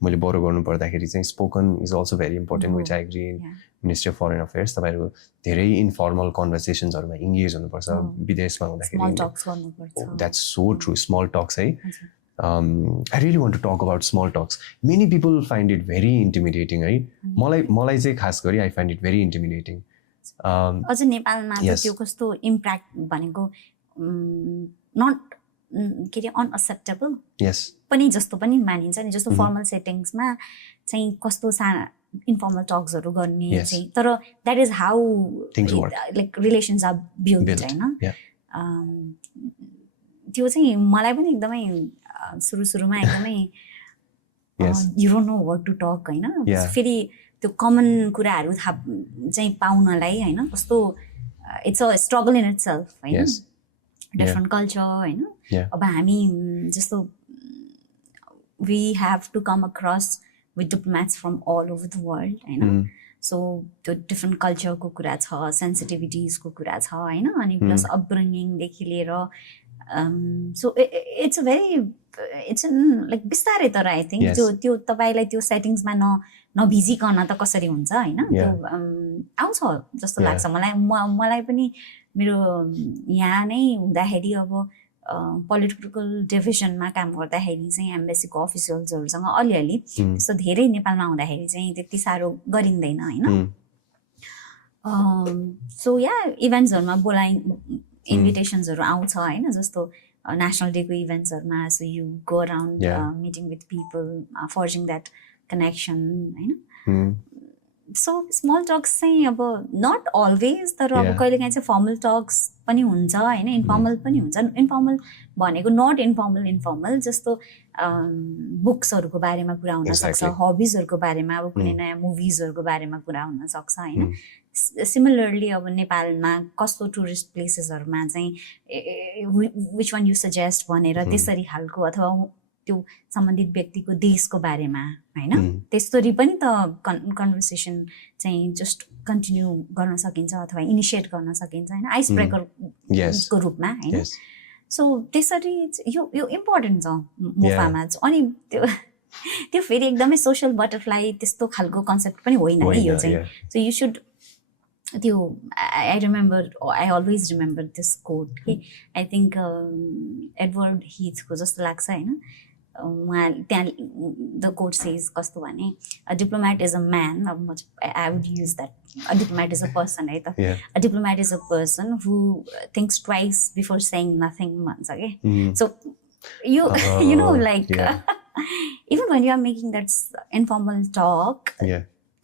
मैले बोरो गर्नु पर्दाखेरि चाहिँ spoken is also very important, which I agree in Ministry of Foreign Affairs. तपाईहरु धेरै informal conversationsहरूमा engage हुनुपर्छ विदेशमा हुँदाखेरि. Small talks गर्नुपर्छ. That's so true. Small talks है. I really want to talk about small talks. Many people find it very intimidating है. मलाई चाहिँ खास गरी I find it very intimidating. अझ नेपालमा त्यो कस्तो इम्प्याक्ट भनेको नट के अरे अनएक्सेप्टेबल पनि जस्तो पनि मानिन्छ नि. जस्तो फर्मल सेटिङ्समा चाहिँ कस्तो साना इन्फर्मल टक्सहरू गर्ने चाहिँ, तर that is how like relations are build होइन. त्यो चाहिँ मलाई पनि एकदमै सुरुमा एकदमै you don't know what to talk होइन. फेरि त्यो कमन कुराहरू चाहिँ पाउनलाई होइन कस्तो it's a struggle in itself होइन. डिफ्रेन्ट कल्चर होइन. अब हामी जस्तो we have to come across with diplomats from all over the world होइन. सो त्यो डिफ्रेन्ट कल्चरको कुरा छ, सेन्सिटिभिटिजको कुरा छ होइन. अनि प्लस अपब्रिङ्गिङदेखि लिएर so it's a very it's like बिस्तारै. तर आई थिङ्क त्यो तपाईँलाई त्यो सेटिङ्समा नभिजिकन त कसरी हुन्छ होइन. त्यो आउँछ जस्तो लाग्छ मलाई पनि. मेरो यहाँ नै हुँदाखेरि अब पोलिटिकल डिभिजनमा काम गर्दाखेरि चाहिँ एम्बेसीको अफिसियल्सहरूसँग अलिअलि त्यस्तो धेरै नेपालमा हुँदाखेरि चाहिँ त्यति साह्रो गरिँदैन होइन. सो इभेन्ट्सहरूमा इन्भिटेसन्सहरू आउँछ होइन. जस्तो नेसनल डेको इभेन्ट्सहरूमा so you go around meeting with people forging that connection होइन. सो स्मल टक्स चाहिँ अब नट अलवेज, तर अब कहिलेकाहीँ चाहिँ फर्मल टक्स पनि हुन्छ होइन, इन्फर्मल पनि हुन्छ. इन्फर्मल भनेको नट इन्फर्मल जस्तो बुक्सहरूको बारेमा कुरा हुनसक्छ, हबिजहरूको बारेमा, अब कुनै नयाँ मुभिजहरूको बारेमा कुरा हुनसक्छ होइन. सिमिलरली अब नेपालमा कस्तो टुरिस्ट प्लेसेसहरूमा चाहिँ विच वान यु सजेस्ट भनेर त्यसरी खालको, अथवा त्यो सम्बन्धित व्यक्तिको देशको बारेमा होइन, त्यसरी पनि त कन्भर्सेसन चाहिँ जस्ट कन्टिन्यू गर्न सकिन्छ अथवा इनिसिएट गर्न सकिन्छ होइन, आइस ब्रेकरको रूपमा होइन. सो त्यसरी यो इम्पोर्टेन्ट छ मोफामा. अनि त्यो फेरि एकदमै सोसल बटरफ्लाई त्यस्तो खालको कन्सेप्ट पनि होइन है यो चाहिँ. सो यु सुड त्यो I always remember this quote कि आई थिङ्क एडवर्ड हिथको जस्तो लाग्छ होइन. उहाँ त्यहाँ द कोट सेज कस्तो भने a diplomat is a man. अब I would use that. A diplomat is a person है त. A diplomat is a person who thinks twice before saying nothing भन्छ कि. So you know like even when you are making that informal talk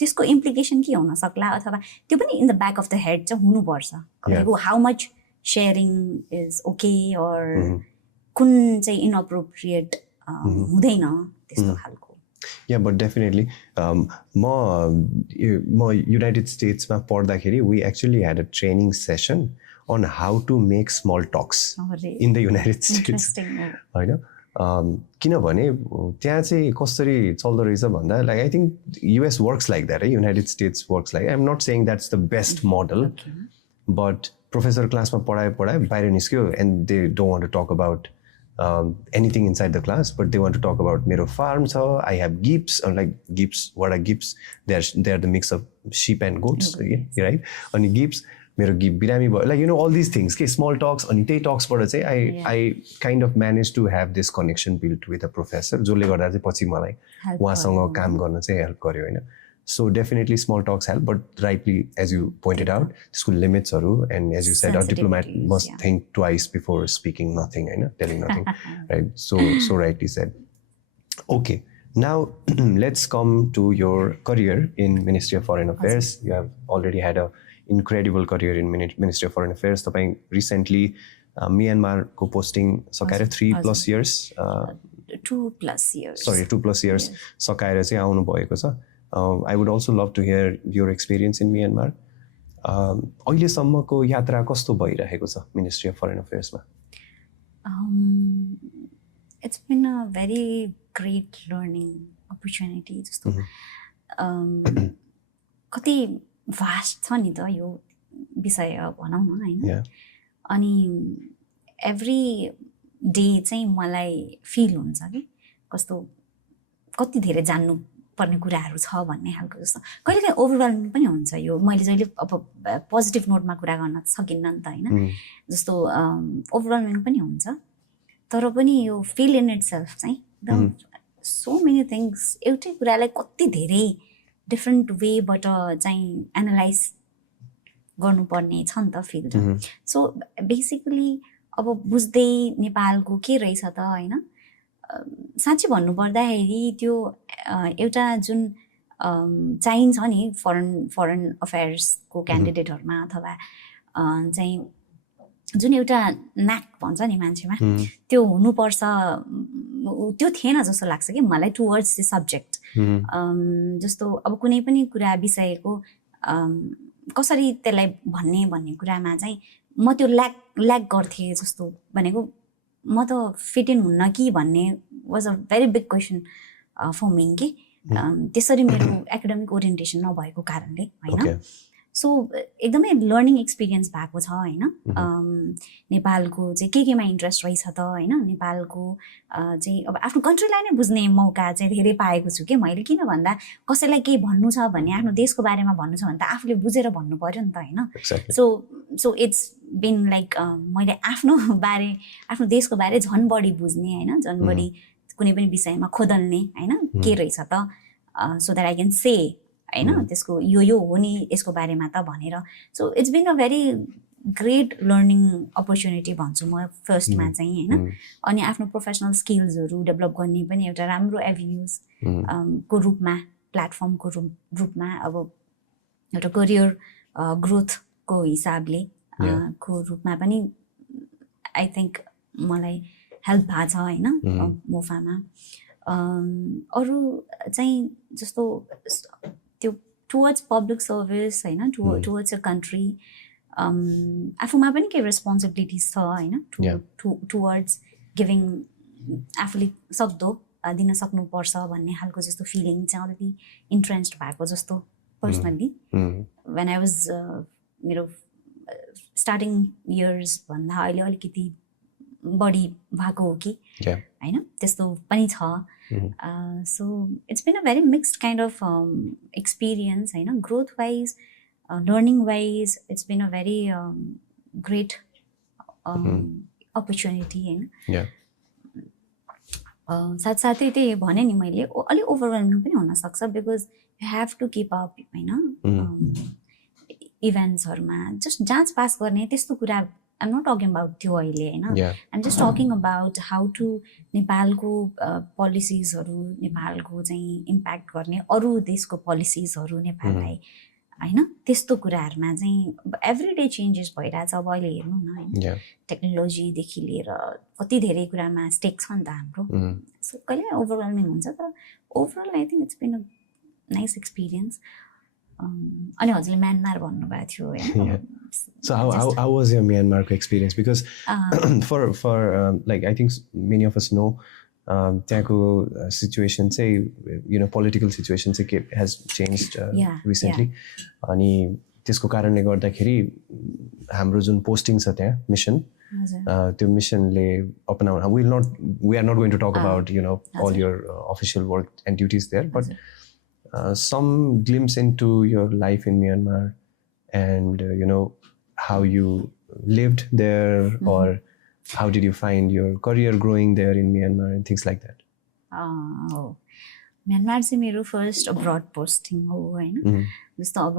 त्यसको implication के हुन सक्ला, अथवा त्यो पनि in the back of the head चाहिँ हुनुपर्छ. How much sharing is okay or कुन चाहिँ इनअप्रोप्रिएट हुँदैन त्यस्तो खालको. Yeah, but definitely. म युनाइटेड स्टेट्समा पढ्दाखेरि we actually had a training session on how to make small talks in the United States. होइन किनभने त्यहाँ चाहिँ कसरी चल्दो रहेछ भन्दा like I think US works like that है, United States works like, I'm not saying that's the best model, but professor क्लासमा पढाए बाहिर निस्क्यो and they don't want to talk about anything inside the class, but they want to talk about mero farm cha, I have geeps, or like geeps, what are geeps? They're the mix of sheep and goats, right? Ani geeps mero geep birami bhayo, like all these things, okay, small talks, ani tei talks bata chai I kind of managed to have this connection built with a professor jole garda chai पछि मलाई उहाँसँग काम गर्न चाहिँ help गर्यो हैन. So definitely small talks help, but rightly, as you pointed out, school limits are, and as you said, a diplomat must think twice before speaking nothing, telling nothing, right? So rightly said. Okay, now let's come to your career in Ministry of Foreign Affairs. You have already had an incredible career in Ministry of Foreign Affairs. तपाईं recently Myanmar को posting सकाएर 3+ years. 2+ years. Sorry, 2+ years सकाएर चाहिँ आउनु भएको छ. I would also love to hear your experience in Myanmar. अहिलेसम्मको यात्रा कस्तो भइरहेको छ Ministry of Foreign Affairs मा? It's been a very great learning opportunity. जस्तो कति भास्ट छ नि त यो विषय भनौँ न हैन. अनि एभ्री डे चाहिँ मलाई फिल हुन्छ कि कस्तो कति धेरै जान्नु पर्ने कुराहरू छ भन्ने खालको जस्तो. कहिलेकाहीँ ओभरवेल्मिङ पनि हुन्छ यो, मैले जहिले अब पोजिटिभ नोटमा कुरा गर्न सकिन्न नि त होइन, जस्तो ओभरवेल्मिङ पनि हुन्छ. तर पनि यो फिल इन इट सेल्फ चाहिँ एकदम सो मेनी थिङ्स, एउटै कुरालाई कति धेरै डिफ्रेन्ट वेबाट चाहिँ एनालाइज गर्नुपर्ने छ नि त फिल्ड. सो बेसिकली अब बुझ्दै नेपालको के रहेछ त होइन, साँच्चै भन्नुपर्दाखेरि त्यो एउटा जुन चाहिन्छ नि फरेन अफेयर्सको क्यान्डिडेटहरूमा अथवा चाहिँ जुन एउटा न्याक भन्छ नि मान्छेमा त्यो हुनुपर्छ, त्यो थिएन जस्तो लाग्छ कि मलाई टुवर्ड्स द सब्जेक्ट. जस्तो अब कुनै पनि कुरा विषयको कसरी त्यसलाई भन्ने कुरामा चाहिँ म त्यो ल्याक गर्थेँ जस्तो, भनेको म त फिट इन हुन्न कि भन्ने was a very big question for me कि त्यसरी मेरो एकाडेमिक ओरिएन्टेसन नभएको कारणले होइन. सो एकदमै लर्निङ एक्सपिरियन्स भएको छ होइन. नेपालको चाहिँ केमा इन्ट्रेस्ट रहेछ त होइन, नेपालको चाहिँ अब आफ्नो कन्ट्रीलाई नै बुझ्ने मौका चाहिँ धेरै पाएको छु कि मैले. किन भन्दा कसैलाई केही भन्नु छ भने, आफ्नो देशको बारेमा भन्नु छ भने त आफूले बुझेर भन्नु पर्यो नि त होइन. सो इट्स बिन लाइक मैले आफ्नो देशको बारे झन् बढी बुझ्ने होइन, झन् बढी कुनै पनि विषयमा खोदल्ने होइन, के रहेछ त, so that I can say होइन त्यसको यो हो नि यसको बारेमा त भनेर. So it's been a very great learning opportunity भन्छु म फर्स्टमा चाहिँ होइन. अनि आफ्नो प्रोफेसनल स्किल्सहरू डेभलप गर्ने पनि एउटा राम्रो एभिन्युज को रूपमा, प्लेटफर्मको रूपमा, अब एउटा करियर ग्रोथको हिसाबले को रूपमा पनि आई थिङ्क मलाई हेल्प भएको छ होइन मोफामा. अरू चाहिँ जस्तो त्यो टुवर्ड्स पब्लिक सर्भिस होइन, टुवर्ड्स अ कन्ट्री, आफूमा पनि केही रेस्पोन्सिबिलिटिज छ होइन, टुवर्ड्स गिभिङ, आफूले सक्दो दिन सक्नुपर्छ भन्ने खालको जस्तो फिलिङ चाहिँ अलिकति इन्ट्रेन्स्ड भएको जस्तो पर्सनल्ली. वेन आई वाज मेरो स्टार्टिङ इयर्स भन्दा अहिले अलिकति बढी भएको हो कि होइन, त्यस्तो पनि छ. So it's been a very mixed kind of experience होइन, growth wise, learning wise. It's been a very great opportunity होइन. साथसाथै त्यही भने नि मैले, अलिक ओभरवेल्मिङ पनि हुनसक्छ, because you have to keep up होइन इभेन्ट्सहरूमा. जस्ट जाँच पास गर्ने त्यस्तो कुरा आइम नट टकिङ अबाउट त्यो अहिले होइन. I'm just talking about how to नेपालको पोलिसिजहरू, नेपालको चाहिँ इम्प्याक्ट गर्ने अरू देशको पोलिसिजहरू नेपाललाई होइन त्यस्तो कुराहरूमा चाहिँ एभ्री डे चेन्जेस भइरहेछ अब अहिले हेर्नु न होइन टेक्नोलोजीदेखि लिएर कति धेरै कुरामा स्टेक छ नि त हाम्रो सो कहिले ओभरवेल्मिङ हुन्छ तर overall I think it's been a nice experience अनि हजुरले म्यानमार भन्नुभएको थियो होइन So how was your Myanmar experience? Because for like I think many of us know त्यहाँको situation say political situation say has changed recently. अनि त्यसको कारणले गर्दाखेरि हाम्रो जुन पोस्टिङ छ त्यहाँ मिसन त्यो मिसनले अपनाउन we are not going to talk about all your official work and duties there, but some glimpse into your life in Myanmar and how you lived there or how did you find your career growing there in Myanmar and things like that. Myanmar चाहिँ मेरो first abroad posting हो होइन जस्तो अब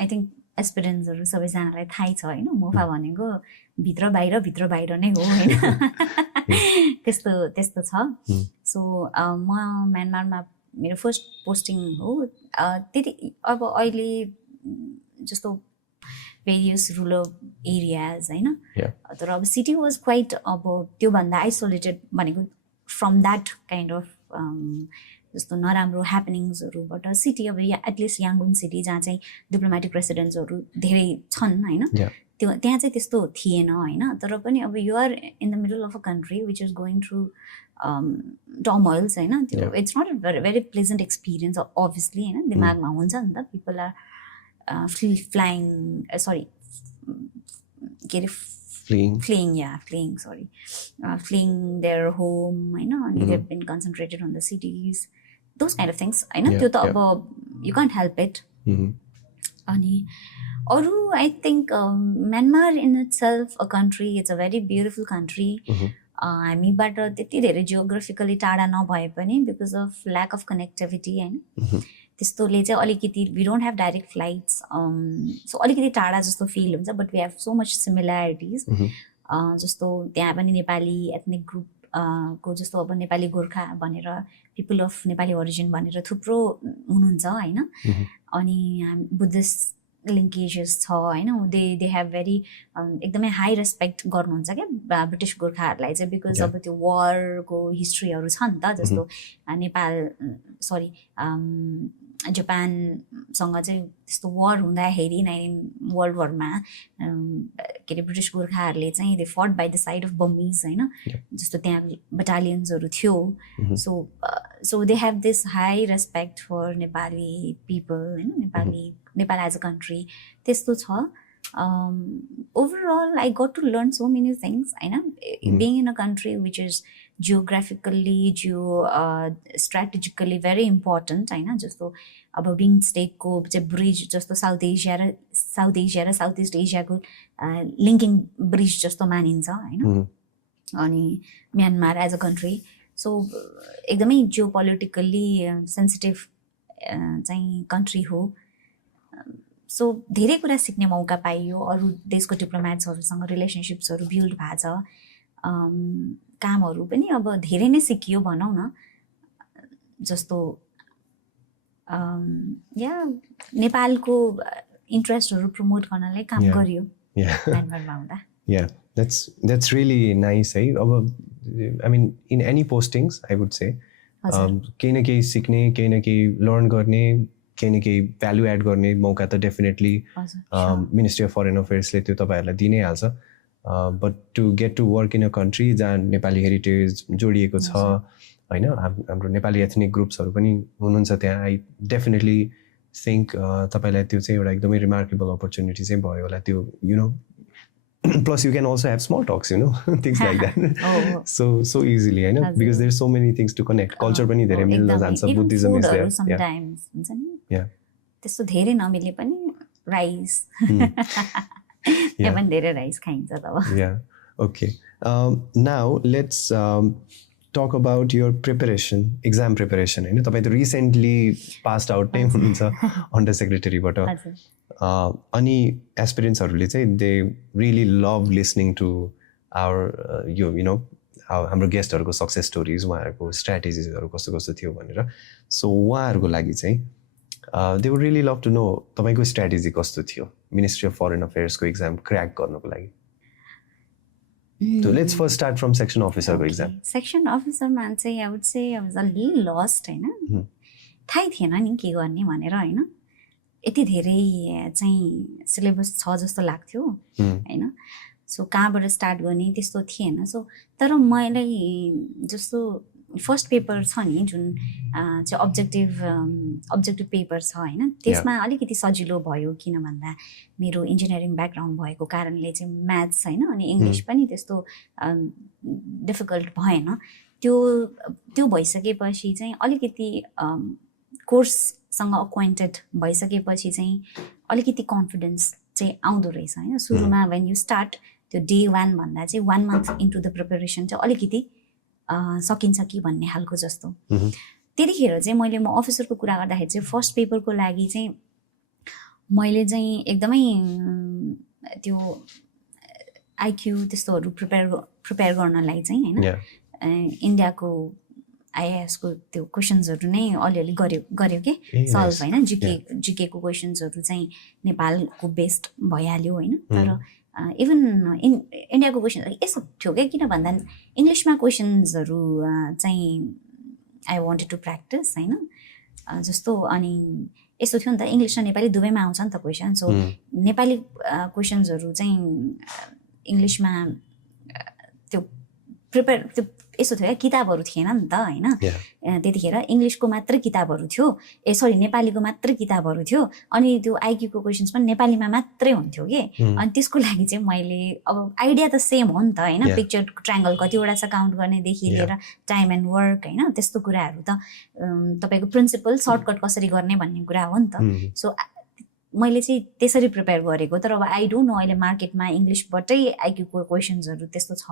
I think एस्पिरेन्ट्सहरू सबैजनालाई थाहै छ होइन मोफा भनेको भित्र बाहिर नै हो होइन त्यस्तो छ सो म म्यानमारमा मेरो फर्स्ट पोस्टिङ हो त्यति अब अहिले जस्तो भेरियस रुरल एरियाज होइन तर अब सिटी वाज क्वाइट अब त्योभन्दा आइसोलेटेड भनेको फ्रम द्याट काइन्ड अफ जस्तो नराम्रो ह्यापनिङ्सहरूबाट सिटी अब एटलिस्ट याङ्गुन सिटी जहाँ चाहिँ डिप्लोमेटिक रेसिडेन्ट्सहरू धेरै छन् होइन त्यहाँ चाहिँ त्यस्तो थिएन होइन तर पनि अब you're in the middle of a country which is going through turmoils होइन त्यो it's not a very pleasant experience obviously होइन दिमागमा हुन्छ नि त people are flying their home and they've been concentrated on the cities, those kind of things त्यो त अब you can't help it अनि अरू I think Myanmar in itself a country, it's a very beautiful country हामीबाट त्यति धेरै geographically टाढा नभए पनि because of lack of connectivity होइन त्यस्तोले चाहिँ अलिकति we don't have direct flights so अलिकति टाढा जस्तो फिल हुन्छ but we have so much similarities जस्तो त्यहाँ पनि नेपाली एथनिक ग्रुप को जस्तो अब नेपाली गोर्खा भनेर पिपल अफ नेपाली ओरिजिन भनेर थुप्रो हुनुहुन्छ होइन अनि बुद्धिस्ट लिङ्केजेस छ होइन दे हेभ भेरी एकदमै हाई रेस्पेक्ट गर्नुहुन्छ क्या ब्रिटिस गोर्खाहरूलाई चाहिँ बिकज अब त्यो वारको हिस्ट्रीहरू छ नि त जस्तो नेपाल जापानसँग चाहिँ त्यस्तो वार हुँदाखेरि नै वर्ल्ड वारमा के अरे ब्रिटिस गोर्खाहरूले चाहिँ they fought by the side of bombies होइन जस्तो त्यहाँ बटालियन्सहरू थियो so they have this high respect for Nepali people होइन नेपाल एज अ कन्ट्री त्यस्तो छ overall I got to learn so many things होइन being in a country which is geographically strategically very important होइन जस्तो अब बिमस्टेकको चाहिँ ब्रिज जस्तो साउथ एसिया र साउथ इस्ट एसियाको लिङ्किङ ब्रिज जस्तो मानिन्छ होइन अनि Myanmar as a country so एकदमै जियो पोलिटिकल्ली सेन्सिटिभ चाहिँ कन्ट्री हो सो धेरै कुरा सिक्ने मौका पाइयो अरू देशको डिप्लोमेट्सहरूसँग रिलेसनसिप्सहरू बिल्ड भएको छ कामहरू पनि अब धेरै नै सिकियो भनौँ न जस्तो नेपालको इन्ट्रेस्टहरू प्रमोट गर्नलाई काम गरियो म्यानमारमा हुँदा that's really nice है अब I mean in any postings I would say केही न केही सिक्ने केही न केही लर्न गर्ने केही न केही भ्यालु एड गर्ने मौका त डेफिनेटली मिनिस्ट्री अफ फरेन अफेयर्सले त्यो तपाईँहरूलाई दिइ नै हाल्छ but to get to work in a country जहाँ नेपाली हेरिटेज जोडिएको छ होइन हाम्रो नेपाली एथनिक ग्रुप्सहरू पनि हुनुहुन्छ त्यहाँ आई डेफिनेटली थिङ्क तपाईँलाई त्यो चाहिँ एउटा एकदमै रिमार्केबल अपर्च्युनिटी चाहिँ भयो होला त्यो plus you can also have small talks things like that so easily because there's so many things to connect culture pani धेरै मिल्न जान्छ बुद्धिज्म is there sometimes हुन्छ नि त्यस्तो धेरै नमिले पनि राइस यहाँ पनि धेरै राइस खाइन्छ तब okay now let's talk about your preparation exam preparation हैन तपाई त रिसेन्टली पास्ड आउट नै हुनुहुन्छ अन्डर सेक्रेटरीबाट अनि एस्पिरेन्ट्सहरूले चाहिँ they really love listening to our हाम्रो गेस्टहरूको सक्सेस स्टोरिज उहाँहरूको स्ट्राटेजिजहरू कस्तो कस्तो थियो भनेर सो उहाँहरूको लागि चाहिँ they would really love to know तपाईँको स्ट्राटेजी कस्तो थियो मिनिस्ट्री अफ फरेन अफेयर्सको एक्जाम क्र्याक गर्नको लागि. So let's first start from section officer exam. Section officer man चाहिँ I would say I was a little lost हैन. थाहै थिएन नि के गर्ने भनेर हैन. यति धेरै चाहिँ सिलेबस छ जस्तो लाग्थ्यो हैन. सो कहाँबाट स्टार्ट गर्ने त्यस्तो थिएन. सो तर मैले जस्तो फर्स्ट पेपर छ नि जुन चाहिँ अब्जेक्टिभ पेपर छ हैन. त्यसमा अलिकति सजिलो भयो किन भन्दा मेरो इन्जिनियरिङ ब्याकग्राउन्ड भएको कारणले चाहिँ म्याथ्स हैन अनि इङ्ग्लिस पनि त्यस्तो डिफिकल्ट भएन. त्यो भइसकेपछि चाहिँ अलिकति कोर्ससँग अक्वाइन्टेड भइसकेपछि चाहिँ अलिकति कन्फिडेन्स चाहिँ आउँदो रहेछ हैन. सुरुमा व्हेन यु स्टार्ट त्यो डे 1 भन्दा चाहिँ 1 मन्थ इन्टु द प्रिपरेसन चाहिँ अलिकति सकिन्छ कि भन्ने खालको जस्तो. त्यतिखेर चाहिँ मैले म अफिसरको कुरा गर्दाखेरि चाहिँ फर्स्ट पेपरको लागि चाहिँ मैले चाहिँ एकदमै त्यो आइक्यू त्यस्तोहरू प्रिपेयर गर्नलाई चाहिँ हैन इन्डियाको आइएएसको त्यो क्वेसन्सहरू नै अलिअलि गर्यो के सल्भ हैन. जिकेको क्वेसन्सहरू चाहिँ नेपालको बेस्ड भइहाल्यो हैन. तर इभन इन्डियाको क्वेसन्सहरू यस्तो थियो क्या किन भन्दा इङ्ग्लिसमा क्वेसन्सहरू चाहिँ आई वान्टेड टु प्र्याक्टिस होइन. जस्तो अनि यस्तो थियो नि त इङ्ग्लिस र नेपाली दुवैमा आउँछ नि त क्वेसन. सो नेपाली क्वेसन्सहरू चाहिँ इङ्ग्लिसमा त्यो यस्तो थियो क्या किताबहरू थिएन नि त होइन. त्यतिखेर इङ्ग्लिसको मात्रै किताबहरू थियो नेपालीको मात्रै किताबहरू थियो. अनि त्यो आइक्यूको क्वेसन्स पनि नेपालीमा मात्रै हुन्थ्यो कि. अनि त्यसको लागि चाहिँ मैले अब आइडिया त सेम हो नि त होइन. पिक्चर ट्रायङ्गल कतिवटा छ काउन्ट गर्नेदेखि लिएर टाइम एन्ड वर्क होइन त्यस्तो कुराहरू त तपाईँको प्रिन्सिपल सर्टकट कसरी गर्ने भन्ने कुरा हो नि त. सो मैले चाहिँ त्यसरी प्रिपेयर गरेको. तर अब आई डोन्ट नो अहिले मार्केटमा इङ्ग्लिसबाटै आइक्यूको क्वेसन्सहरू त्यस्तो छ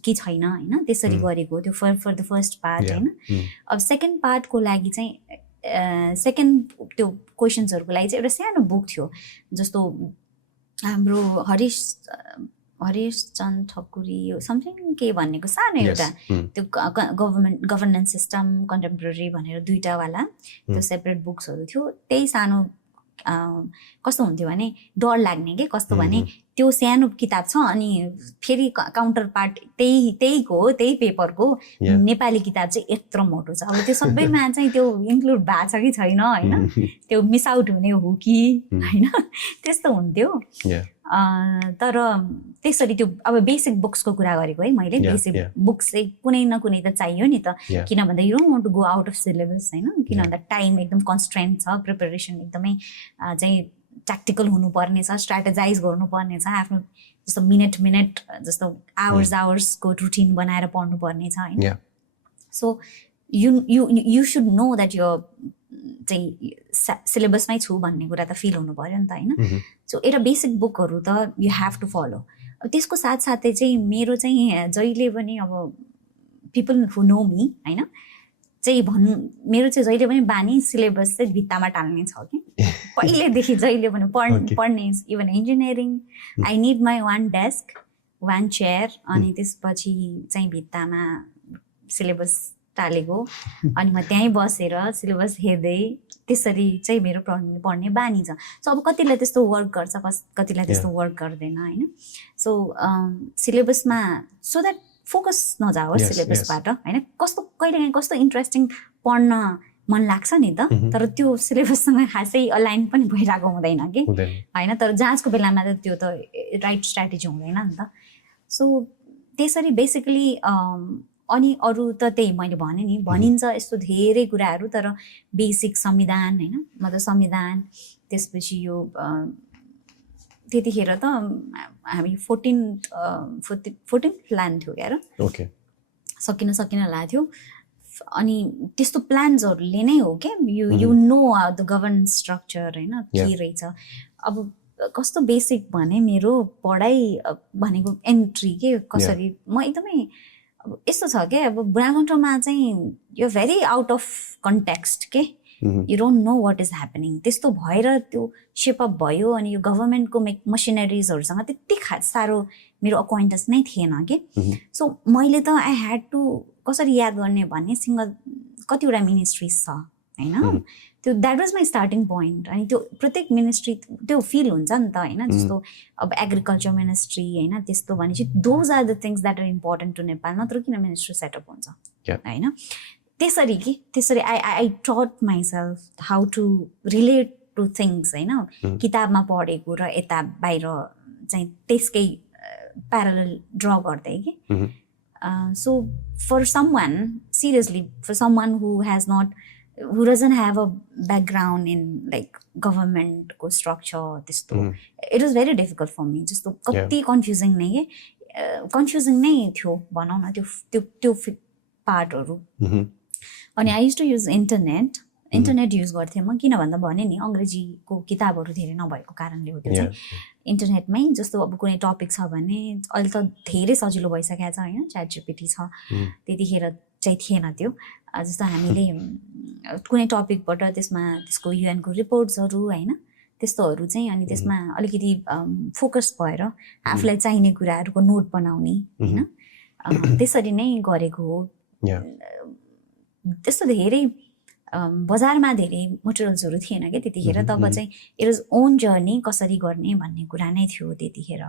कि छैन होइन. त्यसरी गरेको त्यो फर द फर्स्ट पार्ट होइन. अब सेकेन्ड पार्टको लागि चाहिँ सेकेन्ड त्यो क्वेसन्सहरूको लागि चाहिँ एउटा सानो बुक थियो. जस्तो हाम्रो हरिशचन्द्र ठकुरी समथिङ के भन्नेको सानो एउटा त्यो गभर्नेन्स सिस्टम कन्टेम्पोरेरी भनेर 2टावाला त्यो सेपरेट बुक्सहरू थियो. त्यही सानो कस्तो हुन्थ्यो भने डर लाग्ने के कस्तो भने त्यो सानो किताब छ अनि फेरि काउन्टर पार्ट त्यहीको त्यही पेपरको नेपाली किताब चाहिँ यत्रो मोटो छ. अब त्यो सबैमा चाहिँ त्यो इन्क्लुड भएको छ कि छैन होइन. त्यो मिस आउट हुने हो कि होइन त्यस्तो हुन्थ्यो. तर त्यसरी त्यो अब बेसिक बुक्सको कुरा गरेको है मैले. बेसिक बुक्स चाहिँ कुनै न कुनै त चाहियो नि त किन भन्दा you don't want to go out of syllabus होइन. किन भन्दा टाइम एकदम कन्स्ट्रेन्ट छ. प्रिपरेसन एकदमै चाहिँ ट्याक्टिकल हुनुपर्ने छ. स्ट्राटेजाइज गर्नुपर्ने छ. आफ्नो जस्तो मिनट जस्तो आवर्सको रुटिन बनाएर पढ्नुपर्ने छ होइन. So you should know that यो चाहिँ सिलेबसमै छु भन्ने कुरा त फिल हुनु पऱ्यो नि त होइन. सो एउटा बेसिक बुकहरू त यु हेभ टु फलो. त्यसको साथसाथै चाहिँ मेरो चाहिँ जहिले पनि अब पिपल हु नो मी होइन चाहिँ मेरो चाहिँ जहिले पनि बानी सिलेबस चाहिँ भित्तामा टाल्ने छ कि. पहिलेदेखि जहिले पनि पढ्ने even engineering I need my 1 desk 1 chair अनि त्यसपछि चाहिँ भित्तामा सिलेबस टालेको अनि म त्यहीँ बसेर सिलेबस हेर्दै त्यसरी चाहिँ मेरो पढ्ने बानी छ. सो अब कतिलाई त्यस्तो वर्क गर्छ कतिलाई त्यस्तो वर्क गर्दैन होइन. सो सिलेबसमा सो द्याट फोकस नजाओस् सिलेबसबाट होइन. कहिलेकाहीँ कस्तो इन्ट्रेस्टिङ पढ्न मन लाग्छ नि त. तर त्यो सिलेबससँग खासै अलाइन पनि भइरहेको हुँदैन कि होइन. तर जाँचको बेलामा त त्यो त राइट स्ट्राटेजी हुँदैन नि त. सो त्यसरी बेसिकली अनि अरू त त्यही मैले भने नि भनिन्छ यस्तो धेरै कुराहरू. तर बेसिक संविधान होइन मतलब संविधान त्यसपछि यो त्यतिखेर त हामी 14 प्लान थियो क्या र सकिन लाग्थ्यो. अनि त्यस्तो प्लान्सहरूले नै हो क्या you know the governance structure होइन के रहेछ. अब कस्तो बेसिक भने मेरो पढाइ भनेको एन्ट्री के कसरी म एकदमै यस्तो छ क्या. अब बुढागोठमा चाहिँ यो भेरी आउट अफ कन्टेक्स्ट के you don't know what is happening. त्यस्तो भएर त्यो सेपअप भयो. अनि यो गभर्मेन्टको मसिनरिजहरूसँग त्यति साह्रो मेरो अक्वाइन्टेन्स नै थिएन कि. सो मैले त आई ह्याड टु कसरी याद गर्ने भन्ने कतिवटा मिनिस्ट्रिज छ होइन त्यो that was my starting point अनि त्यो प्रत्येक मिनिस्ट्री त्यो फिल हुन्छ नि त होइन जस्तो अब एग्रिकल्चर मिनिस्ट्री होइन त्यस्तो भनेपछि those are the things that are important to Nepal नत्र किन मिनिस्ट्री सेटअप हुन्छ होइन त्यसरी I taught myself how to relate to things होइन किताबमा पढेको र यता बाहिर चाहिँ त्यसकै प्यारलल ड्र गर्दै कि so for someone seriously for someone who doesn't have a background in like government ko structure testo it was very difficult for me just kati confusing नै थियो भनौँ न त्यो पार्टहरु अनि I used to use internet use गर्थेँ म किन भन्दा भने नि अंग्रेजीको किताबहरु धेरै नभएको कारणले हो त्यो चाहिँ इन्टरनेटमै जस्तो अब कुनै टपिक छ भने अहिले त धेरै सजिलो भइसकेको छ हैन च्याट जीपीटी छ त्यतिखेर चाहिँ थिएन त्यो जस्तो हामीले कुनै टपिकबाट त्यसको UN को रिपोर्ट्सहरु हैन त्यस्तोहरु चाहिँ अनि त्यसमा अलिकति फोकस भएर आफुलाई चाहिने कुराहरुको नोट बनाउने हैन त्यसरी नै गरेको हो त्यस्तो धेरै बजारमा धेरै मटेरियल्सहरु थिएन के त्यतिखेर तब चाहिँ इट वाज ओन जर्नी कसरी गर्ने भन्ने कुरा नै थियो त्यतिखेर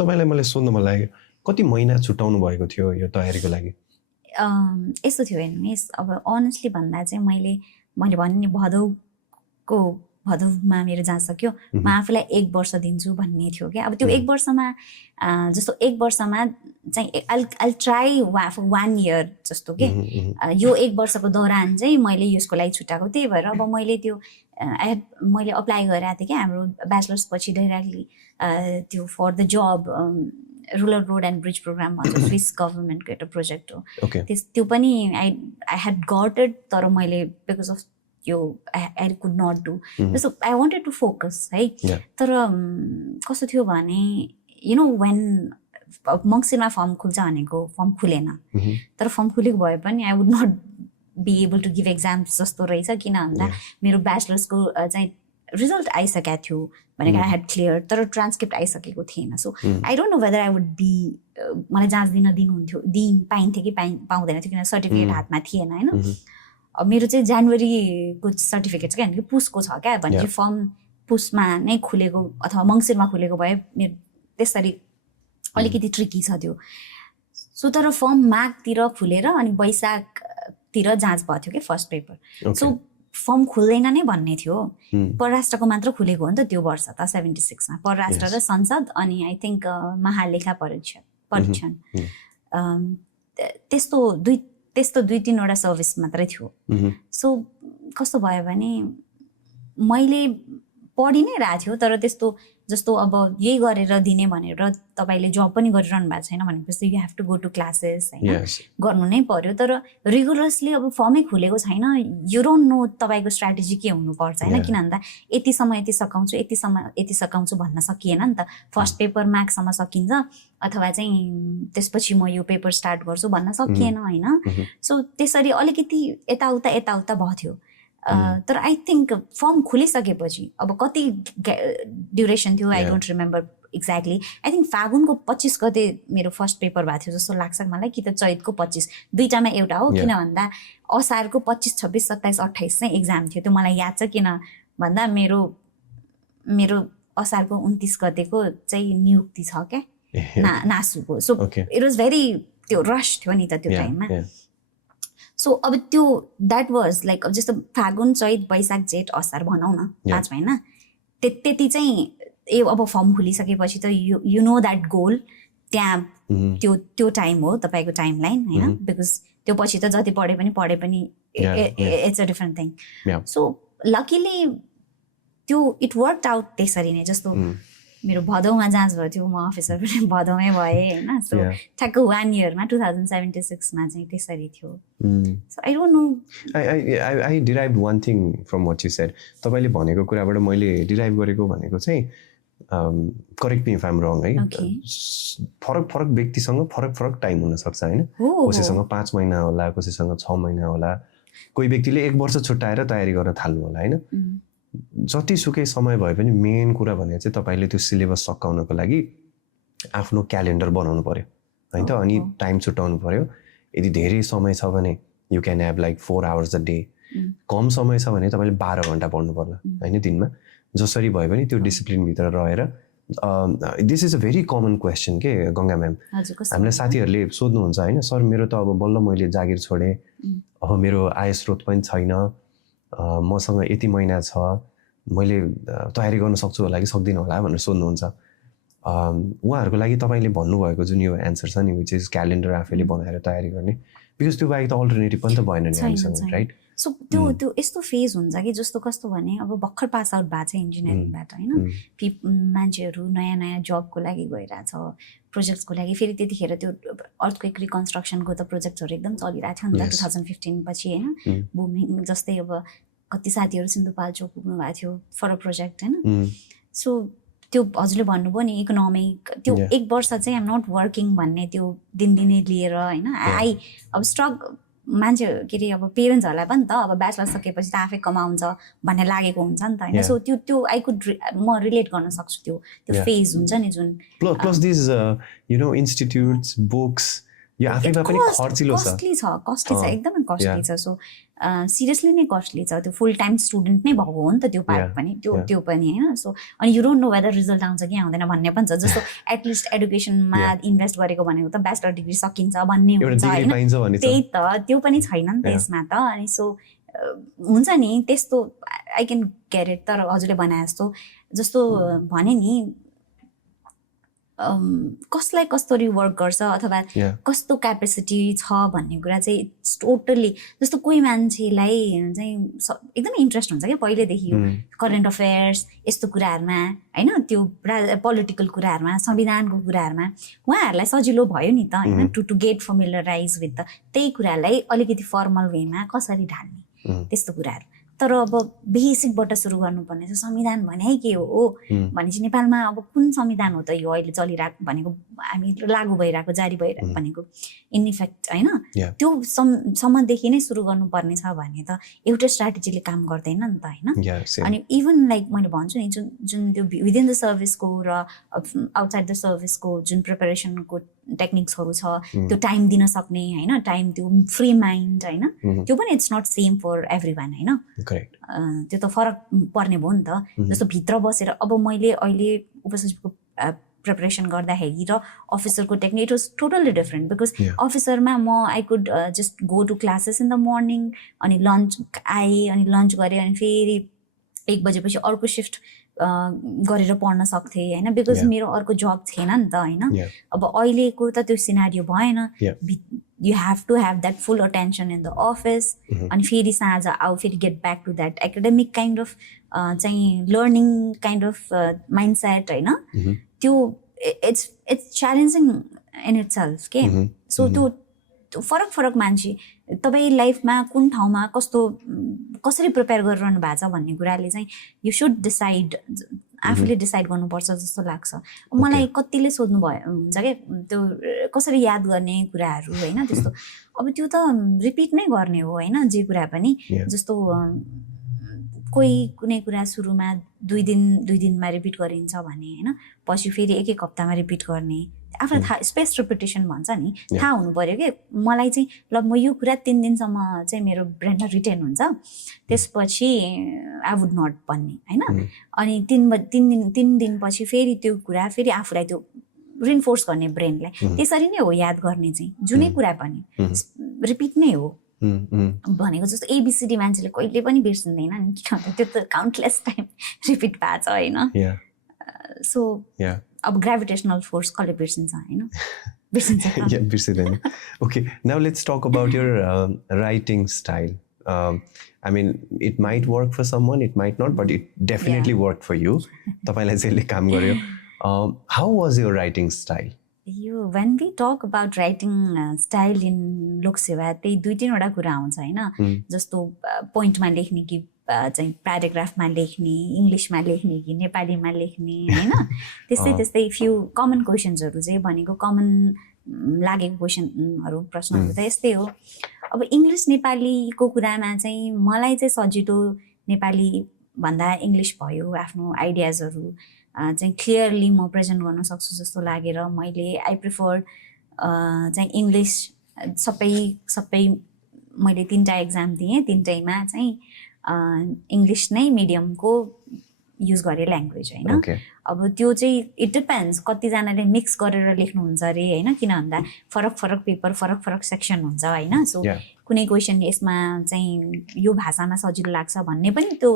तपाईलाई मैले सोध्न मन लाग्यो कति महिना छुटाउनु भएको थियो यो तयारीको लागि यस्तो थियो हेर्नुस् अब अनेस्टली भन्दा चाहिँ मैले भने नि भदौमा मेरो जान सक्यो म आफूलाई 1 वर्ष दिन्छु भन्ने थियो के अब त्यो 1 वर्षमा जस्तो 1 वर्षमा चाहिँ I'll try for 1 year जस्तो के यो 1 वर्षको दौरान चाहिँ मैले यसको लागि छुटाएको त्यही भएर अब मैले त्यो मैले अप्लाई गरेको थिएँ कि हाम्रो ब्याचलर्स पछि डाइरेक्टली त्यो for the job rural road and bridge program भन्छ स्विस गभर्नमेन्टको एउटा प्रोजेक्ट हो त्यो पनि आई ह्याड गट इट तर मैले बिकज अफ यो I could not do so I wanted to focus है तर कस्तो थियो भने you know when मङ्सिरमा फर्म खुल्छ भनेको फर्म खुलेन तर फर्म खुलेको भए पनि I would not be able to give exams जस्तो रहेछ किन भन्दा मेरो ब्याचलर्सको चाहिँ रिजल्ट आइसकेको थियो भनेको I had cleared तर ट्रान्सक्रिप्ट आइसकेको थिएन so I don't know whether I would be मलाई जाँच दिनुहुन्थ्यो पाइन्थ्यो कि पाउँदैन थियो किन सर्टिफिकेट हातमा थिएन हैन अब मेरो चाहिँ जनवरीको सर्टिफिकेट चाहिँ के पुसको छ क्या भनेपछि फर्म पुसमा नै खुलेको अथवा मङ्सिरमा खुलेको भए मेरो त्यसरी अलिकति ट्रिकी छ त्यो सो तर फर्म माघतिर खुलेर अनि वैशाखतिर जाँच भएको थियो कि फर्स्ट पेपर सो फर्म खुल्दैन नै भन्ने थियो परराष्ट्रको मात्र खुलेको हो नि त त्यो वर्ष त 76 मा परराष्ट्र र संसद अनि आई थिंक महालेखा परीक्षण त्यस्तो 2-3 वटा सर्भिस मात्रै थियो सो कस्तो भयो भने मैले पढि नै रहेको थियो तर त्यस्तो जस्तो अब यही गरेर दिने भनेर तपाईले जब पनि गरिरहनु भएको छैन भनेपछि you have to go to classes हैन गर्नु नै पर्यो तर रिगुलसली अब फर्मै खुलेको छैन यु डोन्ट नो तपाईको स्ट्र्याटेजी के हुनुपर्छ हैन किन भन्दा यति समय यति सकाउँछु भन्न सकिएन नि त फर्स्ट पेपर मार्क्ससम्म सकिन्छ अथवा चाहिँ त्यसपछि म यो पेपर स्टार्ट गर्छु भन्न सकिएन हैन सो त्यसरी अलिकति यताउता भयो थियो तर आई थिंक फर्म खुलिसकेपछि अब कति ड्युरेसन थियो I don't remember exactly I think फागुनको 25 गते मेरो फर्स्ट पेपर भएको थियो जस्तो लाग्छ मलाई कि त चैतको 25 दुईटामा एउटा हो किन भन्दा असारको 25 26 27 28 चाहिँ एक्जाम थियो त्यो मलाई याद छ किन भन्दा मेरो असारको 29 गतेको चाहिँ नियुक्ति छ क्या नासुको सो इट वाज भेरी त्यो रश थियो नि त त्यो टाइममा सो अब त्यो द्याट वाज लाइक अब जस्तो फागुन चैत वैशाख जेठ असार भनौँ न 5 महिना त्यति चाहिँ अब फर्म खुलिसकेपछि त यु नो द्याट गोल त्यहाँ त्यो टाइम हो तपाईको टाइमलाइन हैन बिकज त्यो पछि त जति पढे पनि it's a different thing so luckily त्यो इट वर्कड आउट त्यसरी नै जस्तो मेरो भदौमा जाँच भयो थियो म अफिसर पनि भदौमै भए हैन सो ठ्याक्क 1 इयरमा 2076 मा चाहिँ त्यसरी थियो so I don't no I derive one thing from what you said तपाईले भनेको कुराबाट मैले डिराइभ गरेको भनेको चाहिँ करेक्ट मी इफ आइम रङ है फरक व्यक्तिसँग फरक टाइम हुन सक्छ हैन कसैसँग 5 महिना होला कसैसँग 6 महिना होला कोही व्यक्तिले 1 वर्ष छुट्याएर तयारी गर्न थाल्नु होला हैन जतिसुकै समय भए पनि मेन कुरा भने चाहिँ तपाईले त्यो सिलेबस सकाउनको लागि आफ्नो क्यालेन्डर बनाउनु पर्यो हैन त अनि टाइम छुटाउनु पर्यो यदि धेरै समय छ भने you can have like 4 hours a day. कम समय छ भने तपाईँले 12 घन्टा पढ्नु पर्ला होइन दिनमा. जसरी भए पनि त्यो डिसिप्लिनभित्र रहेर this is a very common question के गङ्गा म्याम. हामीलाई साथीहरूले सोध्नुहुन्छ होइन, सर मेरो त अब बल्ल मैले जागिर छोडेँ, अब मेरो आय स्रोत पनि छैन, मसँग यति महिना छ, मैले तयारी गर्न सक्छु होला कि सक्दिनँ होला भनेर सोध्नुहुन्छ. उहाँहरूको लागि तपाईँले भन्नुभएको जुन यो एन्सर छ नि, विच इज क्यालेन्डर आफैले बनाएर तयारी गर्ने, बिकज त्यो बाहेक त अल्टरनेटिभ पनि त भएन नि हामीसँग, राइट? सो त्यो यस्तो फेज हुन्छ कि जस्तो कस्तो भने अब भर्खर पास आउट भएको छ इन्जिनियरिङबाट होइन, मान्छेहरू नयाँ नयाँ जबको लागि गइरहेछ, प्रोजेक्ट्सको लागि. फेरि त्यतिखेर त्यो अर्थक्वेक रिकन्स्ट्रक्सनको त प्रोजेक्ट्सहरू एकदम चलिरहेको थियो नि त 2015 पछि होइन, बुमिङ. जस्तै अब कति साथीहरू सिन्धुपाल्चोक पुग्नु भएको थियो फर अ प्रोजेक्ट होइन. सो त्यो हजुरले भन्नुभयो नि इकोनोमिक, त्यो 1 वर्ष चाहिँ आइएम नट वर्किङ भन्ने त्यो दिनदिनै लिएर होइन. अब स्ट्रक मान्छे के अरे अब पेरेन्ट्सहरूलाई पनि त अब ब्याचलर सकेपछि त आफै कमाउँछ भन्ने लागेको हुन्छ नि त होइन. सो त्यो आई कुड म रिलेट गर्न सक्छु त्यो फेज हुन्छ नि जुन. Plus this you know institutes books यो आफैमा पनि खर्चिलो छ, कस्टली छ एकदमै कस्टली छ. सो सिरियसली नै कस्टली छ. त्यो फुल टाइम स्टुडेन्ट नै भएको हो नि त त्यो पार्ट पनि, त्यो पनि होइन. सो अनि you don't know whether result आउँछ कि आउँदैन भन्ने पनि छ. जस्तो एटलिस्ट एडुकेसनमा इन्भेस्ट गरेको भनेको त ब्याचलर डिग्री सकिन्छ भन्ने हुन्छ होइन, त्यही त त्यो पनि छैन नि त यसमा त. अनि सो हुन्छ नि त्यस्तो आई क्यान गेट इट. तर हजुरले भने जस्तो भने नि कसलाई कस्तरी वर्क गर्छ अथवा कस्तो क्यापेसिटी छ भन्ने कुरा चाहिँ इट्स टोटली. जस्तो कोही मान्छेलाई चाहिँ एकदमै इन्ट्रेस्ट हुन्छ क्या पहिलेदेखि यो करेन्ट अफेयर्स यस्तो कुराहरूमा होइन, त्यो पोलिटिकल कुराहरूमा, संविधानको कुराहरूमा उहाँहरूलाई सजिलो भयो नि त होइन, टु गेट फमिलराइज विथ त्यही कुरालाई अलिकति फर्मल वेमा कसरी ढाल्ने त्यस्तो कुराहरू. तर अब बेसिकबाट सुरु गर्नुपर्ने छ. संविधान भने के हो भनेपछि नेपालमा अब कुन संविधान हो त यो अहिले चलिरहेको भनेको, हामी लागू भइरहेको जारी भइरहेको भनेको इन इफेक्ट होइन, त्यो सम्मदेखि नै सुरु गर्नुपर्ने छ भने त एउटै स्ट्राटेजीले काम गर्दैन नि त होइन. अनि इभन लाइक मैले भन्छु नि जुन त्यो विदिन द सर्भिसको र आउटसाइड द सर्भिसको जुन प्रिपरेसनको टेक्निक्सहरू छ, त्यो टाइम दिन सक्ने होइन, टाइम त्यो फ्री माइन्ड होइन, त्यो पनि it's not same for everyone होइन. त्यो त फरक पर्ने भयो नि त. जस्तो भित्र बसेर अब मैले अहिले उपसचिवको प्रिपरेसन गर्दाखेरि र अफिसरको technique it was totally different. Because अफिसरमा म I could just go to classes in the morning, अनि लन्च आएँ, अनि लन्च गरेँ, अनि फेरि 1 बजेपछि अर्को सिफ्ट गरेर पढ्न सक्थेँ होइन, बिकज मेरो अर्को जब थिएन नि त होइन. अब अहिलेको त त्यो सिनारियो भएन. You have to have that full attention in the office, अनि फेरि साँझ आऊ, फेरि get back to that academic kind of चाहिँ learning kind of mind set होइन. त्यो it's challenging in itself के. सो त्यो फरक मान्छे तपाईँ लाइफमा कुन ठाउँमा कसरी प्रिपेयर गरिरहनु भएको छ भन्ने कुराले चाहिँ यु सुड डिसाइड, आफूले डिसाइड गर्नुपर्छ जस्तो लाग्छ. मलाई कतिले सोध्नु भयो हुन्छ क्या त्यो कसरी याद गर्ने कुराहरू होइन, त्यस्तो. अब त्यो त रिपिट नै गर्ने हो होइन, जे कुरा पनि. जस्तो कोही कुनै कुरा सुरुमा 2 दिनमा रिपिट गरिन्छ भने होइन, पछि फेरि 1 हप्तामा रिपिट गर्ने. आफूलाई थाहा, स्पेस रिपिटेसन भन्छ नि, थाहा हुनु पऱ्यो कि मलाई चाहिँ ल म यो कुरा 3 दिनसम्म चाहिँ मेरो ब्रेनमा रिटेन हुन्छ, त्यसपछि आई वुड नट भन्ने होइन. अनि 3 दिनपछि फेरि त्यो कुरा फेरि आफूलाई त्यो रिइन्फोर्स गर्ने ब्रेनलाई. त्यसरी नै हो याद गर्ने चाहिँ, जुनै कुरा पनि रिपिट नै हो भनेको. जस्तो एबिसिडी मान्छेले कहिले पनि बिर्सिँदैन नि, त्यो त काउन्टलेस टाइम रिपिट भएको छ होइन. सो अब ग्राभिटेसनल फोर्स कसले बिर्सिन्छ होइन, बिर्सिँदैन. Okay, now let's talk about your writing style. I mean, it might work for someone, it might not, but it definitely worked for you. तपाईँलाई चाहिँ काम गर्यो. How was your writing style? When we talk about writing style in Lok Sewa, त्यही 2-3 कुरा आउँछ होइन. जस्तो पोइन्टमा लेख्ने कि चाहिँ प्याराग्राफमा लेख्ने, इङ्ग्लिसमा लेख्ने कि नेपालीमा लेख्ने होइन. त्यस्तै फ्यु कमन क्वेसन्सहरू चाहिँ भनेको कमन लागेको क्वेसनहरू प्रश्नहरू त यस्तै हो. अब इङ्ग्लिस नेपालीको कुरामा चाहिँ मलाई चाहिँ सजिलो नेपाली भन्दा इङ्ग्लिस भयो. आफ्नो आइडियाजहरू चाहिँ क्लियरली म प्रेजेन्ट गर्न सक्छु जस्तो लागेर मैले आई प्रिफर चाहिँ इङ्ग्लिस सबै मैले 3टा एक्जाम दिएँ, 3टैमा चाहिँ इङ्ग्लिस नै मिडियमको युज गरेँ ल्याङ्ग्वेज होइन। अब त्यो चाहिँ इट डिपेन्ड्स, कतिजनाले मिक्स गरेर लेख्नुहुन्छ अरे होइन, किन भन्दा फरक फरक पेपर फरक फरक सेक्सन हुन्छ होइन। सो कुनै क्वेसन यसमा चाहिँ यो भाषामा सजिलो लाग्छ भन्ने पनि त्यो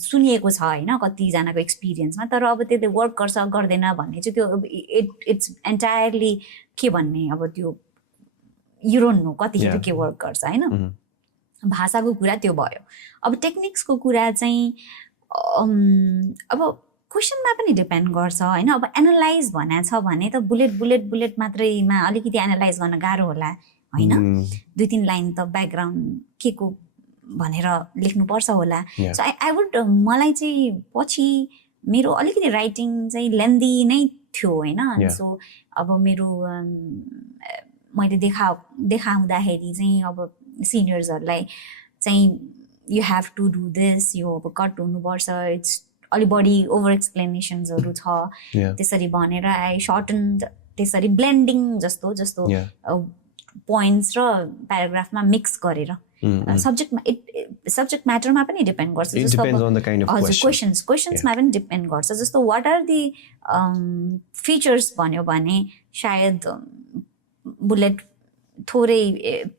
सुनिएको छ होइन कतिजनाको एक्सपिरियन्समा। तर अब त्यसले वर्क गर्छ गर्दैन भन्ने चाहिँ त्यो इट्स एन्टायरली के भन्ने, अब त्यो यु डोन्ट नो कतिखेर के वर्क गर्छ होइन। भाषाको कुरा त्यो भयो। अब टेक्निक्सको कुरा चाहिँ अब क्वेसनमा पनि डिपेन्ड गर्छ होइन। अब एनालाइज भनेको छ भने त बुलेट मात्रैमा अलिकति एनालाइज गर्न गाह्रो होला होइन। 2-3 लाइन त ब्याकग्राउन्ड के को भनेर लेख्नुपर्छ होला। सो आई वुड, मलाई चाहिँ पछि मेरो अलिकति राइटिङ चाहिँ लेन्दी नै थियो होइन। सो अब मेरो मैले देखाउँदाखेरि चाहिँ अब सिनियर्सहरूलाई चाहिँ you have to do this, यो अब कट हुनुपर्छ, इट्स अलि बढी ओभर एक्सप्लेनेसन्सहरू छ त्यसरी भनेर आई सर्टन, त्यसरी ब्लेन्डिङ जस्तो पोइन्ट्स र प्याराग्राफमा मिक्स गरेर सब्जेक्ट म्याटरमा पनि डिपेन्ड गर्छ। हजुर, क्वेसन्समा पनि डिपेन्ड गर्छ। जस्तो वाट आर दि फिचर्स भन्यो भने सायद बुलेट थोरै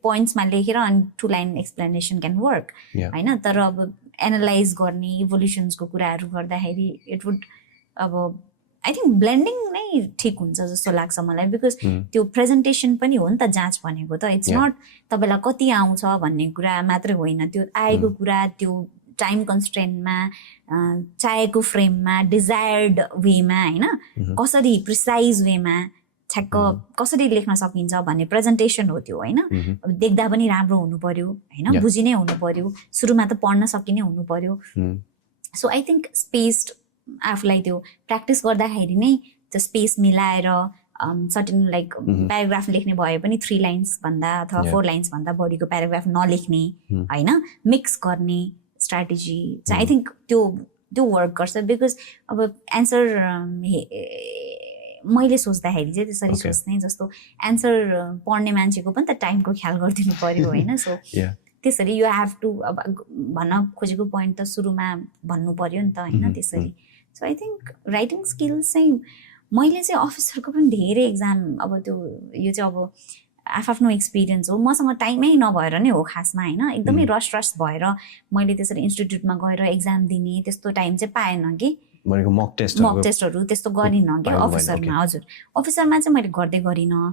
पोइन्ट्समा लेखेर अनि 2 लाइन एक्सप्लेनेसन क्यान वर्क होइन। तर अब एनालाइज गर्ने इभोल्युसन्सको कुराहरू गर्दाखेरि इट वुड, अब आई थिङ्क ब्लेन्डिङ नै ठिक हुन्छ जस्तो लाग्छ मलाई। बिकज त्यो प्रेजेन्टेसन पनि हो नि त जाँच भनेको त। इट्स नट तपाईँलाई कति आउँछ भन्ने कुरा मात्रै होइन, त्यो आएको कुरा त्यो टाइम कन्स्ट्रेन्टमा, चाहेको फ्रेममा, डिजायर्ड वेमा होइन, कसरी प्रिसाइज वेमा ठ्याक्क कसरी लेख्न सकिन्छ भन्ने प्रेजेन्टेसन हो त्यो होइन। अब देख्दा पनि राम्रो हुनु पर्यो होइन, बुझिनै हुनु पर्यो, सुरुमा त पढ्न सकिने हुनु पर्यो। सो आई थिङ्क स्पेस्ड आफूलाई त्यो प्र्याक्टिस गर्दाखेरि नै त्यो स्पेस मिलाएर सर्टेन लाइक प्याराग्राफ लेख्ने भए पनि 3 लाइन्स भन्दा अथवा 4 लाइन्स भन्दा बढीको प्याराग्राफ नलेख्ने होइन, मिक्स गर्ने स्ट्राटेजी चाहिँ आई थिङ्क त्यो वर्क गर्छ। बिकज अब एन्सर मैले सोच्दाखेरि चाहिँ त्यसरी सोच्ने, जस्तो एन्सर पढ्ने मान्छेको पनि त टाइमको ख्याल गरिदिनु पर्यो होइन। सो त्यसरी यु हेभ टु, अब भन्न खोजेको पोइन्ट त सुरुमा भन्नु पर्यो नि त होइन त्यसरी। So I think writing skills चाहिँ मैले चाहिँ अफिसरको पनि धेरै एक्जाम, अब त्यो यो चाहिँ अब आफ्नो एक्सपिरियन्स हो, मसँग टाइमै नभएर नै हो खासमा होइन। एकदमै रस भएर मैले त्यसरी इन्स्टिट्युटमा गएर एक्जाम दिने त्यस्तो टाइम चाहिँ पाएन कि। मक टेस्टहरू त्यस्तो गरिनँ कि अफिसरमा। हजुर, अफिसरमा चाहिँ मैले गर्दै गरिनँ।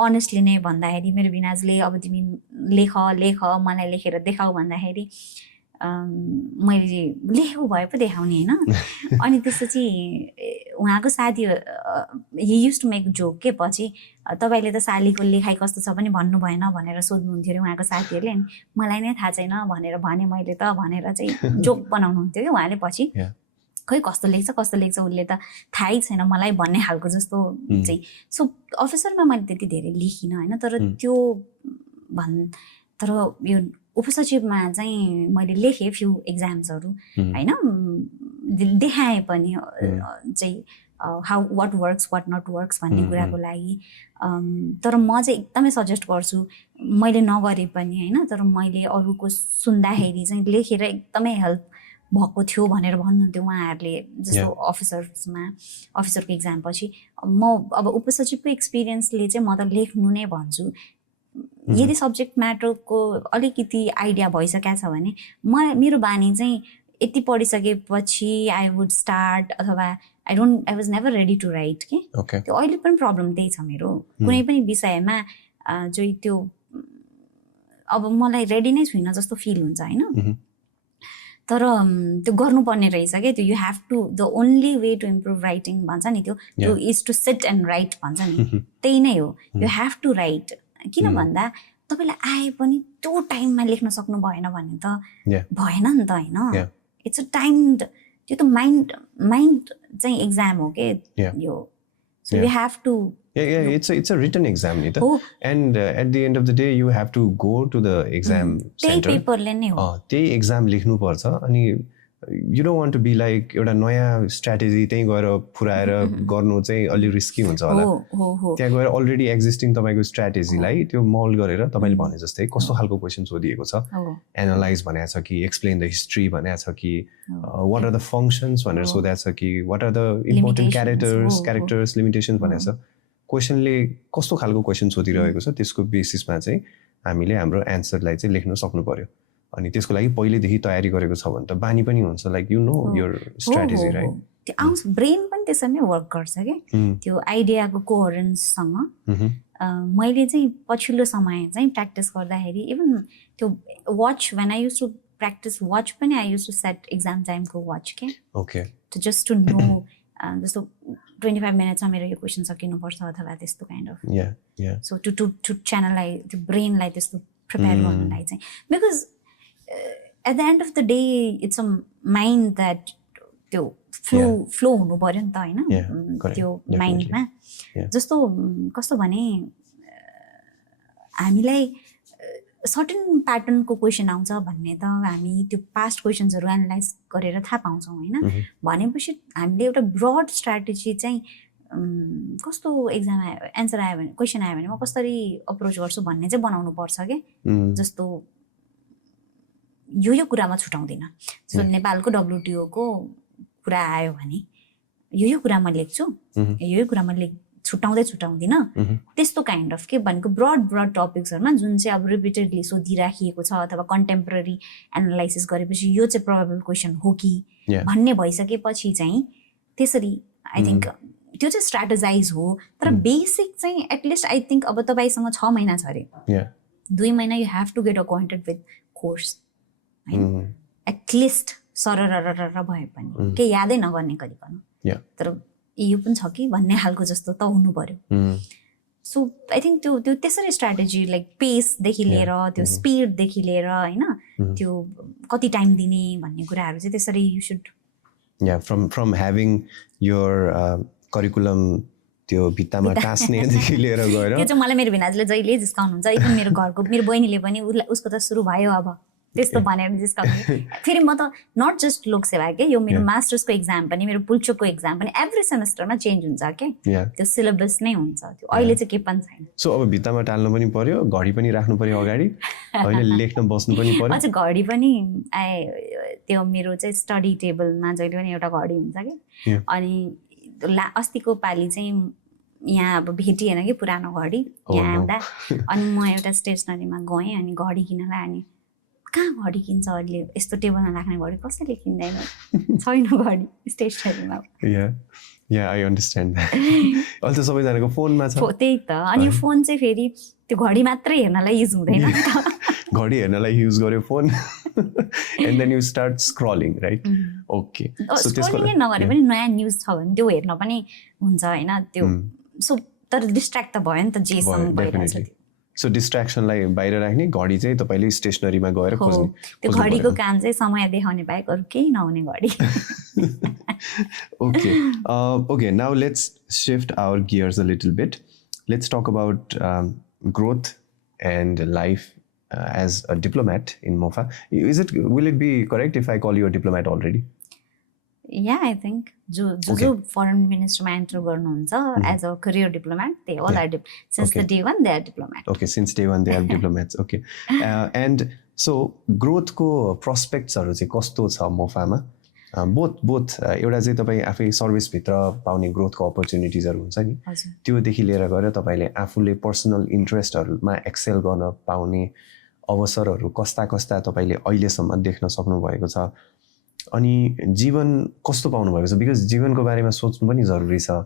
अनेस्टली नै भन्दाखेरि मेरो भिनाजले अब तिमी लेख मलाई लेखेर देखाऊ भन्दाखेरि मैले लेखेको भए पो देखाउने होइन। अनि त्यसपछि उहाँको साथी he use to make joke के, पछि तपाईँले त सालीको लेखाइ कस्तो छ पनि भन्नु भएन भनेर सोध्नुहुन्थ्यो अरे उहाँको साथीहरूले। अनि मलाई नै थाहा छैन भनेर भने मैले त भनेर चाहिँ जोक बनाउनुहुन्थ्यो कि उहाँले। पछि खै कस्तो लेख्छ उसले त थाहै छैन मलाई भन्ने खालको जस्तो चाहिँ। सो अफिसरमा मैले त्यति धेरै लेखिनँ होइन। तर त्यो तर यो उपसचिवमा चाहिँ मैले लेखेँ फ्यु एक्जाम्सहरू होइन, देखाएँ पनि चाहिँ how what works what not works भन्ने कुराको लागि। तर म चाहिँ एकदमै सजेस्ट गर्छु, मैले नगरे पनि होइन, तर मैले अरूको सुन्दाखेरि चाहिँ लेखेर एकदमै हेल्प भएको थियो भनेर भन्नुहुन्थ्यो उहाँहरूले। जस्तो अफिसरको एक्जाम पछि म अब उपसचिवको एक्सपिरियन्सले चाहिँ म त लेख्नु नै भन्छु। यदि सब्जेक्ट म्याटरको अलिकति आइडिया भइसकेको छ भने मेरो बानी चाहिँ यति पढिसकेपछि आई वुड स्टार्ट, अथवा I was never ready to write के। त्यो अहिले पनि प्रब्लम त्यही छ मेरो, कुनै पनि विषयमा जो त्यो अब मलाई रेडी नै छुइनँ जस्तो फिल हुन्छ होइन। तर त्यो गर्नुपर्ने रहेछ क्या त्यो। You have to, the only way to improve writing भन्छ नि त्यो is to sit and write भन्छ नि, त्यही नै हो। यु हेभ टु राइट, किन भन्दा तपाईँलाई आए पनि त्यो टाइममा लेख्न सक्नु भएन भने त भएन नि त होइन। इट्स अ टाइम्ड, त्यो त माइन्ड चाहिँ एक्जाम हो के यो। So you have to, it's a written exam ni ta, and at the end of the day you have to go to the exam center. त्यही पेपरले नै हो, त्यही एक्जाम लेख्नु पर्छ। अनि you don't want to be like एउटा नयाँ strategy त्यहीँ गएर पुऱ्याएर गर्नु चाहिँ अलि रिस्की हुन्छ होला त्यहाँ गएर अलरेडी एक्जिस्टिङ तपाईँको स्ट्राटेजीलाई त्यो मोल्ड गरेर तपाईँले भने जस्तै कस्तो खालको क्वेसन सोधिएको छ एनालाइज भनेको छ कि एक्सप्लेन द हिस्ट्री भनेको छ कि वाट आर द फङ्सन्स भनेर सोधेको छ कि what are the important characters limitations भनेको छ क्वेसनले कस्तो खालको क्वेसन सोधिरहेको छ त्यसको बेसिसमा चाहिँ हामीले हाम्रो एन्सरलाई चाहिँ लेख्न सक्नु पर्यो अनि त्यसको लागि पहिलेदेखि तयारी गरेको छ भने त बानी पनि हुन्छ like you know your strategy right त्यो आउँछ ब्रेन पनि त्यसरी नै वर्क गर्छ कि त्यो आइडियाको कोहरेन्ससँग मैले चाहिँ पछिल्लो समय चाहिँ प्र्याक्टिस गर्दाखेरि इभन त्यो watch when I use to practice watch पनि I use to set exam टाइमको वाच के ओके जस्ट टु नो जस्तो 25 मिनट्समा मेरो यो क्वेसन सकिनुपर्छ अथवा त्यस्तो काइन्ड अफ सो टु च्यानललाई त्यो ब्रेनलाई त्यस्तो प्रिपेयर गर्नलाई चाहिँ because at the end of the day it's a mind that त्यो फ्लो हुनु पऱ्यो नि त होइन त्यो माइन्डमा जस्तो कस्तो भने हामीलाई सर्टेन प्याटर्नको क्वेसन आउँछ भन्ने त हामी त्यो पास्ट क्वेसन्सहरू एनालाइज गरेर थाहा पाउँछौँ होइन भनेपछि हामीले एउटा ब्रड स्ट्राटेजी चाहिँ कस्तो एक्जाम आयो एन्सर आयो भने क्वेसन आयो भने म कसरी अप्रोच गर्छु भन्ने चाहिँ बनाउनु पर्छ क्या जस्तो यो कुरामा छुटाउँदिनँ जस्तो नेपालको WTO को कुरा आयो भने यो कुरामा लेख्छु यो कुरामा छुटाउँदिनँ त्यस्तो काइन्ड अफ के भनेको ब्रड टपिक्सहरूमा जुन चाहिँ अब रिपिटेडली सोधिराखिएको छ अथवा कन्टेम्पोरेरी एनालाइसिस गरेपछि यो चाहिँ प्रोबेबल क्वेसन हो कि भन्ने भइसकेपछि चाहिँ त्यसरी आई थिङ्क त्यो चाहिँ स्ट्राटेजाइज हो तर बेसिक चाहिँ एटलिस्ट आई थिङ्क अब तपाईँसँग 6 महिना छ अरे 2 महिना you have to get acquainted with course होइन एटलिस्ट सरर भए पनि केही यादै नगर्ने गरिकन तर यो पनि छ कि भन्ने खालको जस्तो त हुनु पर्यो सो आई थिङ्क त्यो त्यसरी स्ट्राटेजी लाइक पेसदेखि लिएर त्यो स्पिडदेखि लिएर होइन त्यो कति टाइम दिने भन्ने कुराहरू चाहिँ त्यसरी you should from having your curriculum त्यो भित्तामा टाँस्नेदेखि लिएर गएर त्यो चाहिँ मलाई मेरो भिनाजुले जहिले जिस्काउनुहुन्छ इभन मेरो घरको मेरो बहिनीले पनि उसको त सुरु भयो अब त्यस्तो भनेर जिस्काउने फेरि म त नट जस्ट लोकसेवा के यो मेरो मास्टर्सको एक्जाम पनि मेरो पुल्चोकको एक्जाम पनि एभ्री सेमेस्टरमा चेन्ज हुन्छ के त्यो सिलेबस नै हुन्छ त्यो अहिले चाहिँ के पनि छैन सो अब भित्तामा टाल्नु पनि पर्यो घडी पनि राख्नु पर्यो अगाडि होइन लेख्न बस्नु पनि पर्यो अझ घडी पनि त्यो मेरो चाहिँ स्टडी टेबलमा जहिले पनि एउटा घडी हुन्छ कि अनि अस्तिको पालि चाहिँ यहाँ अब भेटिएन कि पुरानो घडी यहाँ आउँदा अनि म एउटा स्टेसनरीमा गएँ अनि घडी किन्नलाई अनि कहाँ घडी किन्छ अहिले यस्तो टेबलमा राख्ने घडी कसैले किन्दैन छैन घडी स्टेसनरीमा या आई अन्डरस्ट्यान्ड अहिले त सबैजनाको फोनमा छ त्यही त अनि यो फोन चाहिँ फेरि त्यो घडी मात्रै हेर्नलाई युज हुँदैन घडी हेर्नलाई युज गर्यो phone and then you start scrolling right okay scrolling नगरे पनि नयाँ न्युज छ भने त्यो हेर्न पनि हुन्छ होइन त्यो सो तर डिस्ट्र्याक्ट त भयो नि त जेसँग भइरहेछ त्यो सो डिस्ट्र्याक्सनलाई बाहिर राख्ने घडी चाहिँ तपाईँले स्टेसनरीमा गएर खोज्ने त्यो घडीको काम चाहिँ समय देखाउने बाहेक अरू केही नहुने घडी Okay, now let's shift our gears a little bit. Let's talk about growth and life as a diplomat in MOFA. Will it be correct if I call you a diplomat already? Yeah, I think जो foreign minister मा enter गर्नुहुन्छ as a career diplomat, they all are since the day one they are diplomat. Okay, since day one they are diplomats. Okay, and so growth को prospects हरु चाहिँ कस्तो छ MOFA मा? Both एउटा चाहिँ तपाईँ आफै सर्भिसभित्र पाउने ग्रोथको अपर्च्युनिटिजहरू हुन्छ नि त्योदेखि लिएर गएर तपाईँले आफूले पर्सनल इन्ट्रेस्टहरूमा एक्सेल गर्न पाउने अवसरहरू कस्ता कस्ता तपाईँले अहिलेसम्म देख्न सक्नुभएको छ अनि जीवन कस्तो पाउनुभएको छ बिकज जीवनको बारेमा सोच्नु पनि जरुरी छ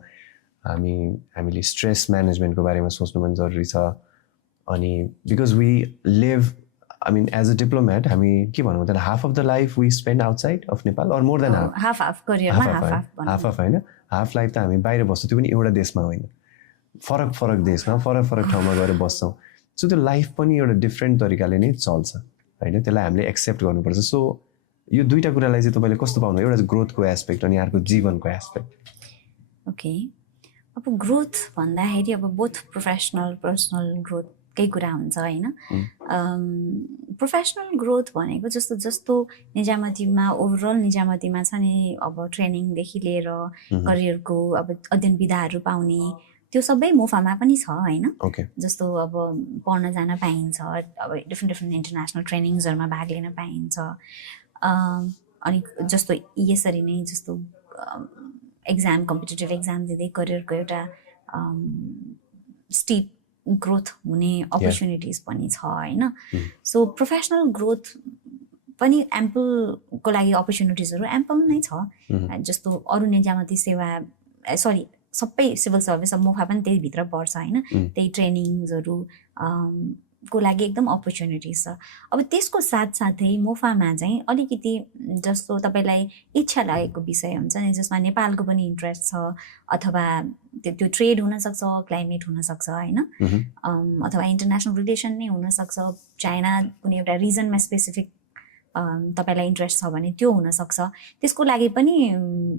हामीले स्ट्रेस म्यानेजमेन्टको बारेमा सोच्नु पनि जरुरी छ अनि because we live I mean, as a diplomat, हामी के भनौँ त half of the life we spend outside of Nepal or more than half? Half career-मा half होइन half life त हामी बाहिर बस्छौँ त्यो पनि एउटा देशमा होइन फरक देशमा फरक ठाउँमा गएर बस्छौँ सो त्यो लाइफ पनि एउटा डिफ्रेन्ट तरिकाले नै चल्छ होइन त्यसलाई हामीले एक्सेप्ट गर्नुपर्छ सो यो दुईटा कुरालाई चाहिँ तपाईँले कस्तो पाउनु एउटा ग्रोथको एस्पेक्ट अनि अर्को जीवनको एस्पेक्ट ओके अब ग्रोथ भन्दाखेरि अब बोथ प्रोफेसनल पर्सनल ग्रोथ केही कुरा हुन्छ होइन. प्रोफेसनल ग्रोथ भनेको जस्तो निजामतीमा ओभरअल निजामतीमा छ नि अब ट्रेनिङदेखि लिएर करियरको अब अध्ययन विधाहरू पाउने त्यो सबै मोफामा पनि छ होइन. जस्तो अब पढ्न जान पाइन्छ, अब डिफ्रेन्ट इन्टरनेसनल ट्रेनिङ्सहरूमा भाग लिन पाइन्छ. अनि जस्तो यसरी नै जस्तो एक्जाम कम्पिटेटिभ एक्जाम दिँदै करियरको एउटा स्टिप ग्रोथ हुने अपर्च्युनिटिज पनि छ होइन. सो प्रोफेसनल ग्रोथ पनि एम्पलको लागि अपर्च्युनिटिजहरू एम्पल नै छ. जस्तो अरू निजामती सेवा सबै सिभिल सर्भिस अब मोफा पनि त्यही भित्र पर्छ होइन. त्यही ट्रेनिङ्सहरू को लागि एकदम अपर्च्युनिटिज छ. अब त्यसको साथसाथै मोफामा चाहिँ अलिकति जस्तो तपाईँलाई इच्छा लागेको विषय हुन्छ नि जसमा नेपालको पनि इन्ट्रेस्ट छ अथवा त्यो ट्रेड हुनसक्छ, क्लाइमेट हुनसक्छ होइन, अथवा इन्टरनेसनल रिलेसन नै हुनसक्छ, चाइना कुनै एउटा रिजनमा स्पेसिफिक तपाईँलाई इन्ट्रेस्ट छ भने त्यो हुनसक्छ. त्यसको लागि पनि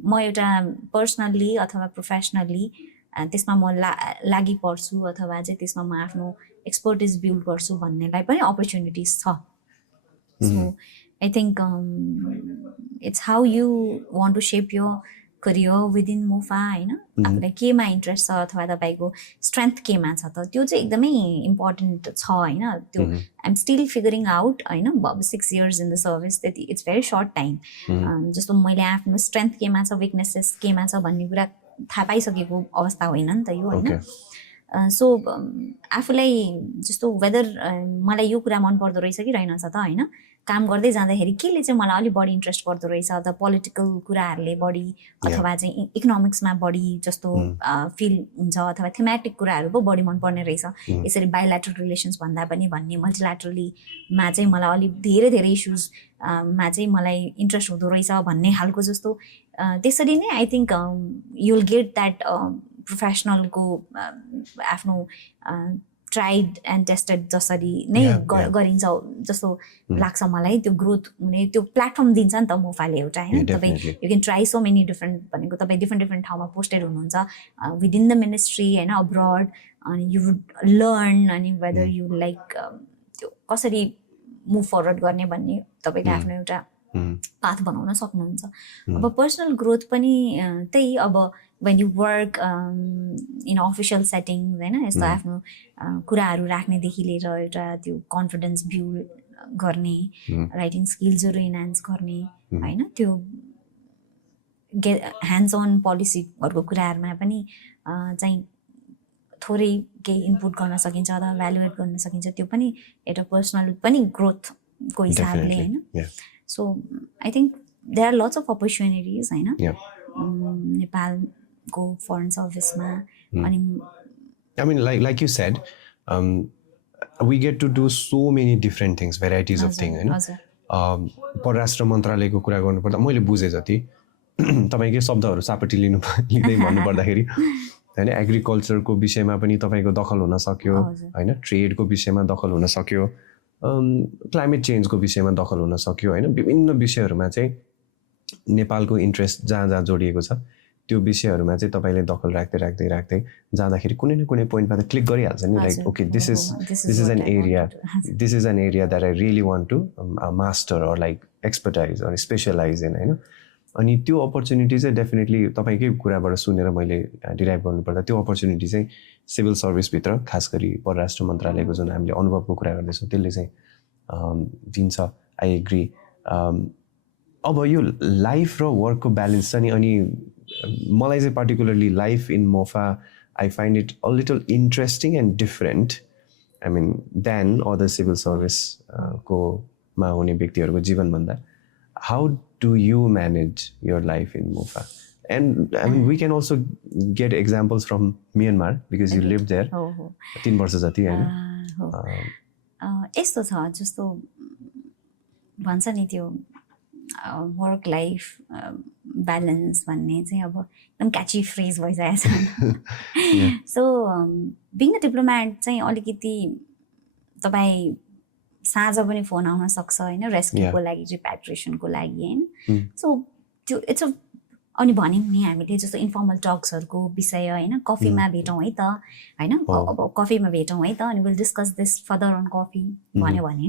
म एउटा पर्सनल्ली अथवा प्रोफेसनल्ली त्यसमा म लागि पर्छु अथवा चाहिँ त्यसमा म आफ्नो एक्सपर्टिज बिल्ड गर्छु भन्नेलाई पनि अपर्च्युनिटिज छ. So I think it's how you want to shape your career within MOFA होइन. आफूलाई केमा इन्ट्रेस्ट छ अथवा तपाईँको स्ट्रेन्थ केमा छ त त्यो चाहिँ एकदमै इम्पोर्टेन्ट छ होइन. त्यो आइएम स्टिल फिगरिङ आउट होइन. अब 6 years इन द सर्भिस त्यति इट्स भेरी सर्ट टाइम. जस्तो मैले आफ्नो स्ट्रेन्थ केमा छ, विकनेसेस केमा छ भन्ने कुरा थाहा पाइसकेको अवस्था होइन नि त यो होइन. सो आफूलाई जस्तो वेदर मलाई यो कुरा मन पर्दो रहेछ कि रहेनछ त होइन. काम गर्दै जाँदाखेरि केले चाहिँ मलाई अलिक बढी इन्ट्रेस्ट पर्दो रहेछ त पोलिटिकल कुराहरूले बढी अथवा चाहिँ इकोनोमिक्समा बढी जस्तो फिल हुन्छ अथवा थीमेटिक कुराहरू पो बढी मनपर्ने रहेछ. यसरी बायोल्याटरल रिलेसन्स भन्दा पनि भन्ने मल्टिल्याटरलीमा चाहिँ मलाई अलिक धेरै इस्युजमा चाहिँ मलाई इन्ट्रेस्ट हुँदो रहेछ भन्ने खालको जस्तो त्यसरी नै I think you will get that प्रोफेसनलको आफ्नो ट्राइड एन्ड टेस्टेड जसरी नै गरिन्छ जस्तो लाग्छ मलाई. त्यो ग्रोथ हुने त्यो प्लेटफर्म दिन्छ नि त मोफाले एउटा होइन. तपाईँ you can try so many different भनेको तपाईँ डिफ्रेन्ट ठाउँमा पोस्टेड हुनुहुन्छ विदिन द मिनिस्ट्री होइन, अब्रड. अनि यु वुड लर्न अनि वेदर यु लाइक त्यो कसरी मुभ फरवर्ड गर्ने भन्ने तपाईँले आफ्नो एउटा पाथ बनाउन सक्नुहुन्छ. अब पर्सनल ग्रोथ पनि त्यही अब when you work in official settings होइन यस्तो आफ्नो कुराहरू राख्नेदेखि लिएर एउटा त्यो कन्फिडेन्स बिल्ड गर्ने, राइटिङ स्किल्सहरू इन्हान्स गर्ने होइन, त्यो ह्यान्ड्स अन पोलिसीहरूको कुराहरूमा पनि चाहिँ थोरै केही इनपुट गर्न सकिन्छ अथवा भ्यालुएट गर्न सकिन्छ. त्यो पनि एउटा पर्सनल पनि ग्रोथको हिसाबले होइन. So I think there are lots of opportunities होइन नेपालको फरेन सर्भिसमा. अनि I mean, like you said, we get to do so many different things, varieties of things. परराष्ट्र मन्त्रालयको कुरा गर्नुपर्दा मैले बुझेँ जति तपाईँकै शब्दहरू सापटी लिँदै भन्नुपर्दाखेरि होइन, एग्रिकल्चरको विषयमा पनि तपाईँको दखल हुन सक्यो होइन, ट्रेडको विषयमा दखल हुन सक्यो, क्लाइमेट चेन्जको विषयमा दखल हुन सक्यो होइन. विभिन्न विषयहरूमा चाहिँ नेपालको इन्ट्रेस्ट जहाँ जोडिएको छ त्यो विषयहरूमा चाहिँ तपाईँले दखल राख्दै जाँदाखेरि कुनै न कुनै पोइन्टमा त क्लिक गरिहाल्छ नि. Like okay this is an area that I really want to master or like expertise or specialize in होइन. अनि त्यो अपर्च्युनिटी चाहिँ डेफिनेटली तपाईँकै कुराबाट सुनेर मैले डिराइभ गर्नुपर्दा त्यो अपर्च्युनिटी चाहिँ सिभिल सर्भिसभित्र खास गरी परराष्ट्र मन्त्रालयको जुन हामीले अनुभवको कुरा गर्दैछौँ त्यसले चाहिँ दिन्छ. I agree. अब यो लाइफ र वर्कको ब्यालेन्स छ नि, अनि मलाई चाहिँ particularly life in MOFA I find it a little interesting and different I mean than other civil सर्भिसकोमा हुने व्यक्तिहरूको जीवनभन्दा. How do you manage your life in MOFA? And I mean we can also get examples from Myanmar because you live there 3 वर्ष जति होइन. यस्तो छ जस्तो भन्छ नि त्यो वर्क लाइफ ब्यालेन्स भन्ने चाहिँ अब एकदम क्याची फ्रेज भइसकेको छ. सो बिङ अ डिप्लोमेट चाहिँ अलिकति तपाईँ साँझ पनि फोन आउन सक्छ होइन, रेस्क्युको लागि, रिप्याट्रिएसनको लागि होइन. सो त्यो इट्स अ अनि भन्यौँ नि हामीले जस्तो इन्फर्मल टक्सहरूको विषय होइन कफीमा भेटौँ है त होइन अब कफीमा भेटौँ है त अनि will discuss this further on coffee भन्यो भने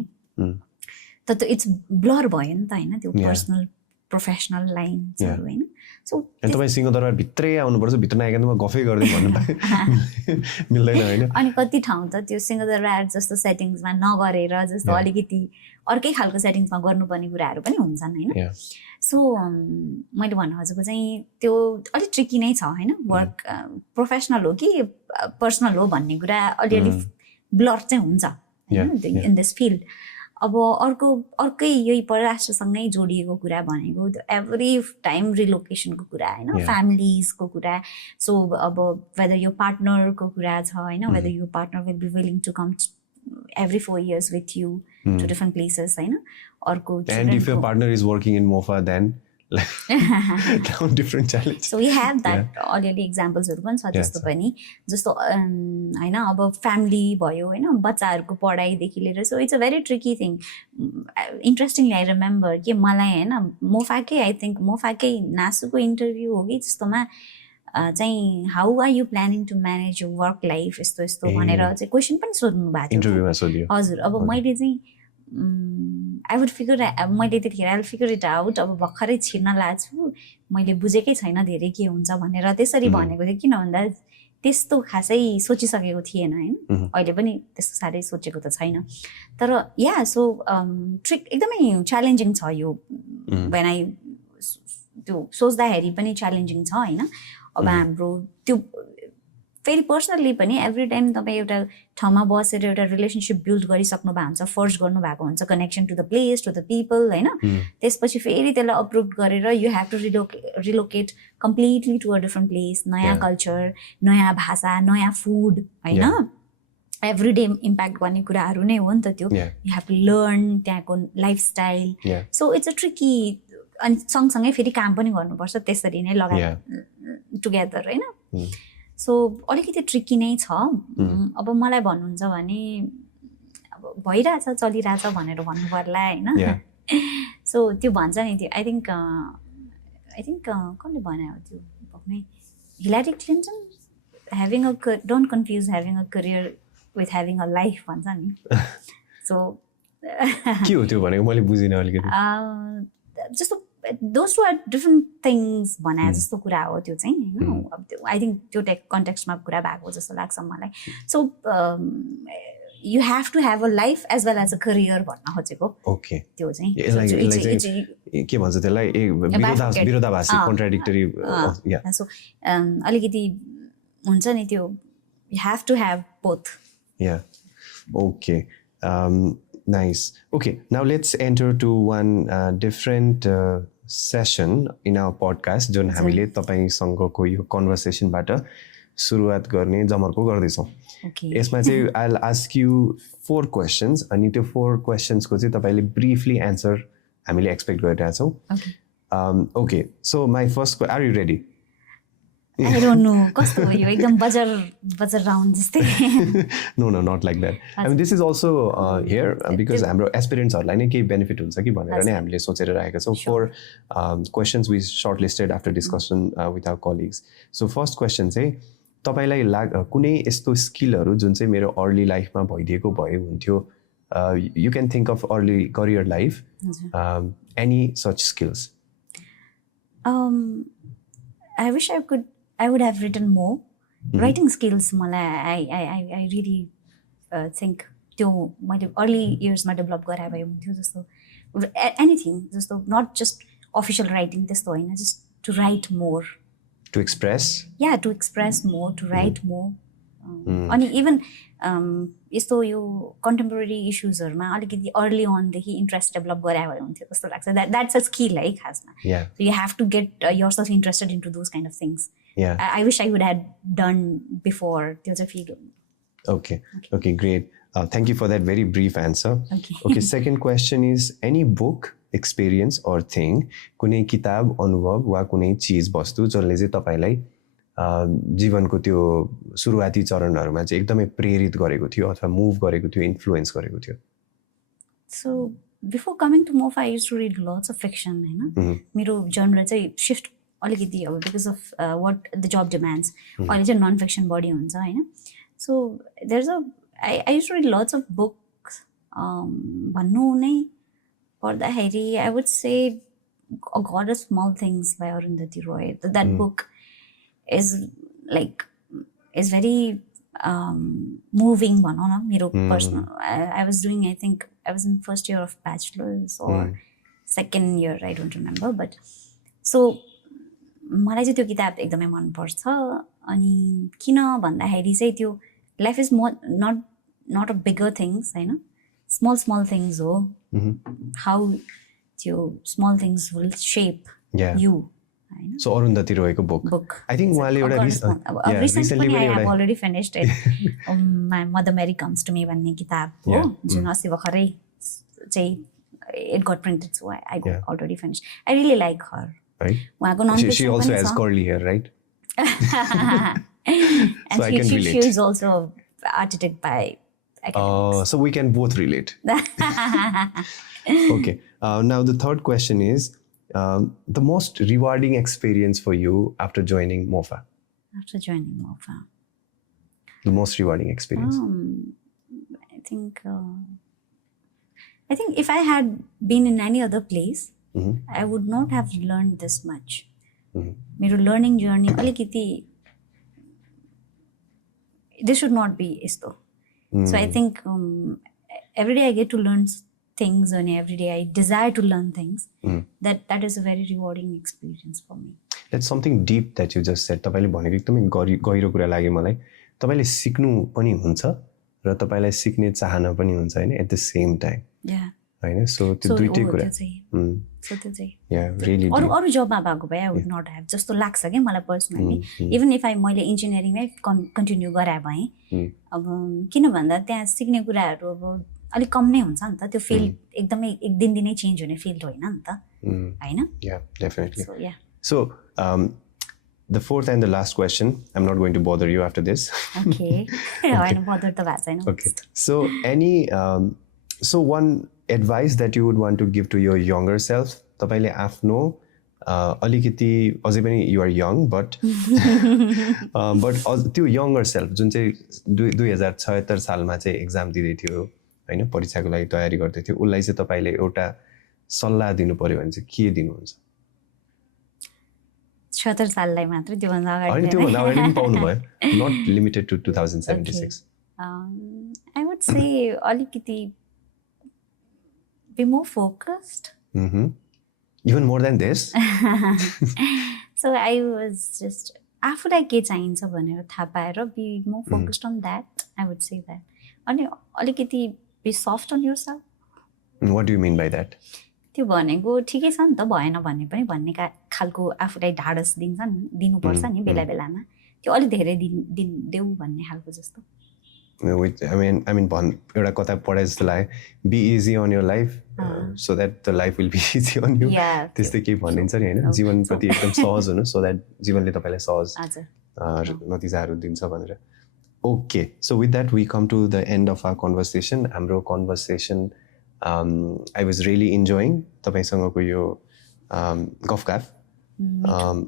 त इट्स ब्लर भयो नि त होइन त्यो पर्सनल प्रोफेसनल लाइन्सहरू होइन सो तपाईँ सिंहदरबार भित्रै आउनुपर्छ भित्र नआइकन म गफै गर्दै भन्नु मिल्दैन होइन अनि कति ठाउँ त त्यो सिंहदरबार जस्तो सेटिङ्समा नगरेर जस्तो अलिकति अर्कै खालको सेटिङ्समा गर्नुपर्ने कुराहरू पनि हुन्छन् होइन सो मैले भन्नु खोजेको चाहिँ त्यो अलिक ट्रिकी नै छ होइन वर्क प्रोफेसनल हो कि पर्सनल हो भन्ने कुरा अलिअलि ब्लर चाहिँ हुन्छ होइन इन दिस फिल्ड अब अर्कै यही परराष्ट्रसँगै जोडिएको कुरा भनेको एभ्री टाइम रिलोकेसनको कुरा होइन फ्यामिलीजको कुरा सो अब वेदर यो पार्टनरको कुरा छ होइन वेदर यो partner will be willing to come every 4 years with you to different places होइन अर्को and if your partner is working in MOFA then different challenge so we have that already examples-हरु पनि छ त्यस्तो पनि जस्तो हैन अब फ्यामिली भयो हैन बच्चाहरुको पढाइदेखि लिएर so it's a very tricky thing interestingly I remember कि मलाई हैन मोफाकै आई थिंक मोफाकै नासुको इन्टरभ्यू हो कि जस्तोमा चाहिँ how are you planning to manage your work life यस्तो यस्तो भनेर चाहिँ क्वेसन पनि सोध्नु भएको थियो इन्टरभ्यूमा सोधियो हजुर अब मैले चाहिँ आई वुड फिगर मैले त्यतिखेर आई फिगर इट आउट अब भर्खरै छिर्न लाग्छु मैले बुझेकै छैन धेरै के हुन्छ भनेर त्यसरी भनेको थिएँ किन भन्दा त्यस्तो खासै सोचिसकेको थिएन हैन अहिले पनि त्यस्तो साह्रै सोचेको त छैन तर या सो ट्रिक एकदमै च्यालेन्जिङ छ यो व्हेन आई त्यो सोच्दाखेरि पनि च्यालेन्जिङ छ हैन अब हाम्रो त्यो फेरि पर्सनल्ली पनि एभ्री टाइम तपाईँ एउटा ठाउँमा बसेर एउटा रिलेसनसिप बिल्ड गरिसक्नु भएको हुन्छ फर्ज गर्नुभएको हुन्छ connection to the place to the people होइन त्यसपछि फेरि त्यसलाई अप्रुभ गरेर you have to relocate completely to a different place नयाँ कल्चर नयाँ भाषा नयाँ फुड होइन एभ्री डे इम्प्याक्ट गर्ने कुराहरू नै हो नि त त्यो यु हेभ टु लर्न त्यहाँको lifestyle so it's a tricky अनि सँगसँगै फेरि काम पनि गर्नुपर्छ त्यसरी नै लगाएर टुगेदर होइन सो अलिकति ट्रिकी नै छ अब मलाई भन्नुहुन्छ भने अब भइरहेछ चलिरहेछ भनेर भन्नु पर्ला होइन सो त्यो भन्छ नि त्यो आई थिङ्क कसले बनायो त्यो भक्नै Hillary Clinton having a don't confuse having a career with having a life भन्छ नि सो के हो त्यो भनेको मैले बुझिनँ अलिकति जस्तो those two are different things भने जस्तो कुरा हो त्यो चाहिँ हैन आई थिंक त्यो कन्टेक्स्टमा कुरा भएको जस्तो लाग्छ मलाई so you have to have a life as well as a career भन्न खोजेको ओके त्यो चाहिँ के भन्छ त्यसलाई विरोधाभासी कन्ट्राडिक्टरी सो अलिकति हुन्छ नि त्यो you have to have both okay nice okay now let's enter to one different session in our podcast जुन हामीले तपाईसँगको यो कन्भर्सेसनबाट सुरुवात गर्ने जमर्को गर्दैछौँ यसमा चाहिँ I'll ask you 4 questions अनि त्यो 4 questions को चाहिँ तपाईले briefly answer हामीले एक्सपेक्ट गरिरहेछौँ okay so my first are you ready I don't know कस्तो हो यो एकदम बजर राउन्ड जस्तै no not like that I mean this is also here because हाम्रो एस्पिरेन्ट्सहरुलाई नै केही बेनिफिट हुन्छ कि भनेर नै हामीले सोचेर राखेका छौं for questions we shortlisted after discussion with our colleagues so first question चाहिँ तपाईलाई कुनै यस्तो स्किलहरु जुन चाहिँ मेरो अर्ली लाइफमा भइदिएको भए हुन्थ्यो you can think of early career life any such skills I wish I would have written more writing skills मलाई I really think त्यो मैले early years मा डेभलप गराए भए हुन्थ्यो जस्तो anything जस्तो not just official writing त्यस्तो हैन just to write more to express to express more to write more अनि इभन यस्तो यो कन्टेम्पोरेरी इश्युजहरुमा अलिकति अर्ली अन देखि इन्ट्रेस्ट डेभलप गराए भए हुन्थ्यो जस्तो लाग्छ द्याट्स अ स्किल है खासमा so you have to get yourself interested into those kind of things I wish I would have done before त्यो चाहिँ feel okay great thank you for that very brief answer okay second question is any book experience or thing कुनै किताब अनुभव वा कुनै चीज वस्तु जसले चाहिँ तपाईलाई जीवनको त्यो सुरुवाती चरणहरुमा चाहिँ एकदमै प्रेरित गरेको थियो अथवा मुभ गरेको थियो इन्फ्लुएन्स गरेको थियो so before coming to MOFA I used to read lots of fiction हैन मेरो genre चाहिँ शिफ्ट अलिकति अब because of what the job demands अहिले चाहिँ नन फिक्सन बढी हुन्छ होइन. So there is I use to read lots of books. भन्नु नै पर्दाखेरि I would say A God of Small Things by Arundhati Roy. That book is like is very moving one on मेरो personal. I was doing, I think I was in first year of bachelor's or second year, I don't remember, but so मलाई चाहिँ त्यो किताब एकदमै मन पर्छ. अनि किन भन्दाखेरि चाहिँ त्यो life is not a bigger things होइन, स्मल थिङ्स हो. हाउ त्यो small things will shape you. So Arundhati Royको book. I think उहाँले एउटा recently I have already finished it. My Mother Mary Comes to Me भन्ने किताब हो जुन अस्ति भर्खरै चाहिँ it got printed, so I got already finished. I really like her. Right. उहाँको non-fiction she also has curly hair, right? And so she is also architect by academics. So we can both relate. Okay. Now the third question is the most rewarding experience for you after joining MOFA. After joining MOFA. The most rewarding experience. I think if I had been in any other place, I would not have learned this much. मेरो learning journey अलिकति this should not be यस्तो. So I think every day I get to learn things, and every day I desire to learn things. That is a very rewarding experience for me. That's something deep that you just said. तपाईले भनेको एकदमै गहिरो कुरा लाग्यो मलाई. तपाईले सिक्नु पनि हुन्छ र तपाईलाई सिक्ने चाहना पनि हुन्छ हैन at the same time. Yeah. हैन, so त्यो दुईटै कुरा. So त्यो चाहिँ Yeah, really. अरु जबमा भएको भए I would not have जस्तो लाग्छ के मलाई पर्सनली. इभन इफ मैले इन्जिनियरिङमै कन्टिन्यू गराए भए अब किन भन्दा त्यहाँ सिक्ने कुराहरू अब अलिक कम नै हुन्छ नि त. त्यो फिल्ड एकदमै एक दिनै चेन्ज हुने फिल्ड होइन नि त हैन. Yeah, definitely. So yeah. So the fourth and the last question, I'm not going to bother you after this. Okay. हैन bother त भएको छैन. Okay. So so one advice that you would want to give to your younger self, तपाईले आफ्नो अलिकति अझै पनि you are young but त्यो younger self जुन चाहिँ 2076 सालमा चाहिँ एक्जाम दिँदै थियो हैन, परीक्षाको लागि तयारी गर्दै थियो, उलाई चाहिँ तपाईले एउटा सल्लाह दिनु पर्यो भने चाहिँ के दिनुहुन्छ? 76 साललाई मात्र, त्यो भन्दा अगाडि हैन, त्यो भन्दा अगाडि पनि पाउनु भयो, not limited to 2076. I would say अलिकति be more focused. Even more than this? So I was just आफूलाई के चाहिन्छ भनेर थाहा पाएर be more focused on that, I would say that. अनि अलिकति be soft on yourself. What do you mean by that? त्यो भनेको ठिकै छ नि त, भएन भने पनि भन्ने खालको आफूलाई ढाडस दिनुपर्छ नि बेला बेलामा. त्यो अलि धेरै देऊ भन्ने खालको जस्तो. I mean एउटा कता पढे जस्तो लाग्यो, be easy on your life so that the life will be easy on you. त्यस्तै केही भनिन्छ नि हैन, जीवनप्रति एकदम सहज हुनु so that जीवनले तपाईलाई सहज नतिजाहरू दिन्छ भनेर. Okay, so with that we come to the end of our conversation. हाम्रो conversation I was really enjoying तपाईसँगको यो गफगाफ.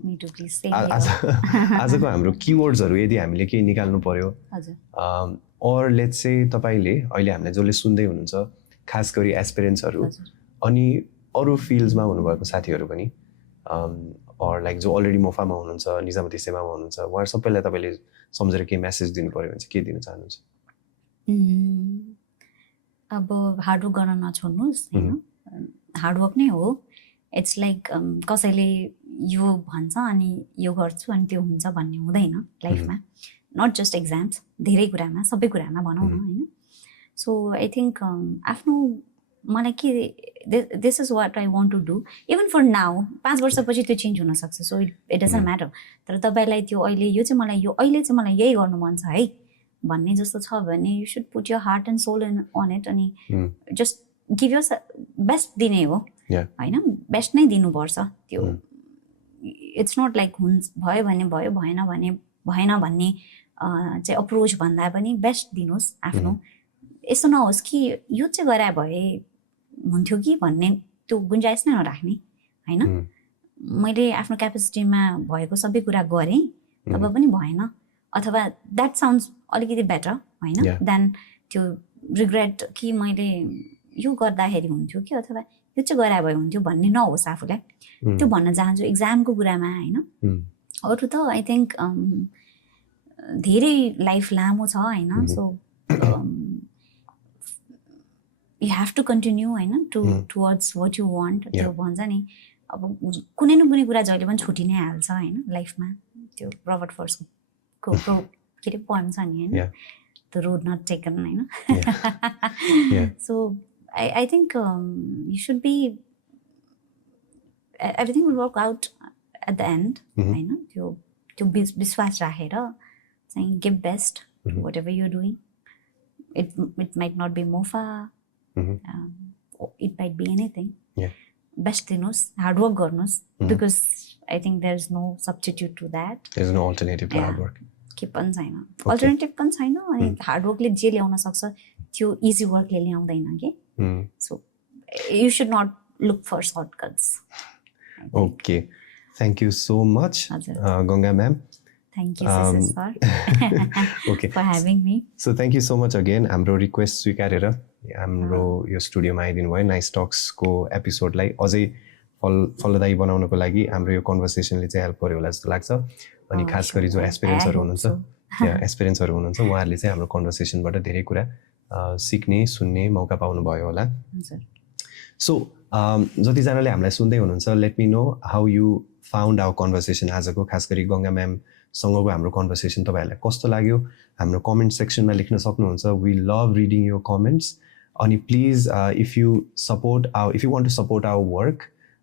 Me too, please say. आजको हाम्रो कीवर्ड्सहरु यदि हामीले केही निकाल्नु पर्यो, or let's say तपाईले अहिले हामीले जसले सुन्दै हुनुहुन्छ, खास गरी एस्पिरेन्ट्सहरु अनि अरु फिल्ड्समा हुनुभएको साथीहरु पनि, or like जो अलरेडी मोफामा हुनुहुन्छ, निजामती सेवामा हुनुहुन्छ, उहाँ सबैलाई तपाईले सम्झेर के मेसेज दिनु पर्यो भने चाहिँ के दिन चाहनुहुन्छ? अब हार्ड वर्क गर्न नछोड्नुस् हैन, हार्ड वर्क नै हो. इट्स लाइक कसैले यो भन्छ अनि यो गर्छु अनि त्यो हुन्छ भन्ने हुँदैन लाइफमा. नट जस्ट एक्जाम्स, धेरै कुरामा, सबै कुरामा भनौँ न हैन. सो आई थिङ्क आफ्नो मलाई के this is what I want to do even for now. 5 वर्षपछि त्यो चेन्ज हुनसक्छ, सो इट डजन्ट म्याटर. तर तपाईँलाई त्यो अहिले यो चाहिँ मलाई अहिले चाहिँ मलाई यही गर्नु मन छ है भन्ने जस्तो छ भने you should put your heart and soul on it अनि जस्ट गिभ योर बेस्ट दिने हो होइन, बेस्ट नै दिनुपर्छ. त्यो इट्स नट लाइक भयो भने भयो, भएन भने भएन भन्ने चाहिँ अप्रोच भन्दा पनि बेस्ट दिनुहोस् आफ्नो. यस्तो नहोस् कि यो चाहिँ गराए भए हुन्थ्यो कि भन्ने त्यो गुन्जाइस नै नराख्ने होइन. मैले आफ्नो क्यापेसिटीमा भएको सबै कुरा गरेँ तब पनि भएन अथवा द्याट साउन्ड्स अलिकति बेटर होइन देन त्यो रिग्रेट कि मैले यो गर्दाखेरि हुन्थ्यो कि अथवा यो चाहिँ गराए भए हुन्थ्यो भन्ने नहोस् आफूलाई त्यो भन्न चाहन्छु एक्जामको कुरामा होइन अरू त आई थिङ्क धेरै लाइफ लामो छ होइन so you have to continue होइन टुवर्ड्स वाट यु वान्ट त्यो भन्छ नि अब कुनै न कुनै कुरा जहिले पनि छुट्टी नै हाल्छ होइन लाइफमा त्यो रबर्ट फर्स्टको के अरे पोएम छ नि होइन द रोड नट टेकन होइन so I think you should be everything will work out at the end होइन त्यो विश्वास राखेर चाहिँ give best whatever you're doing it might not be MOFA it might be anything best दिनुहोस् hard work गर्नुहोस् because I think there's no substitute to that there's no alternative to hard work के पनि छैन alternative पनि छैन अनि hard Berkeley जे ल्याउन सक्छ त्यो इजी वर्कले ल्याउँदैन के so you should not look for shortcuts. Okay, thank you so much, Ganga ma'am. Thank you, sir. Okay. For having me. So thank you so much again. हाम्रो request स्वीकारेर हाम्रो यो स्टुडियोमा आइदिनु भयो नाइस टक्सको एपिसोडलाई अझै फलदायी बनाउनको लागि हाम्रो यो कन्भर्सेसनले चाहिँ हेल्प गर्यो होला जस्तो लाग्छ अनि खास गरी जो एस्पिरेन्ट्सहरू हुनुहुन्छ एस्पिरेन्ट्सहरू हुनुहुन्छ उहाँहरूले चाहिँ हाम्रो कन्भर्सेसनबाट धेरै कुरा सिक्ने सुन्ने मौका पाउनुभयो होला सो जतिजनाले हामीलाई सुन्दै हुनुहुन्छ let me know how you found our conversation आजको खास गरी गङ्गा म्यामसँगको हाम्रो कन्भर्सेसन तपाईँहरूलाई कस्तो लाग्यो हाम्रो कमेन्ट सेक्सनमा लेख्न सक्नुहुन्छ we love reading your comments अनि please if you want to support our work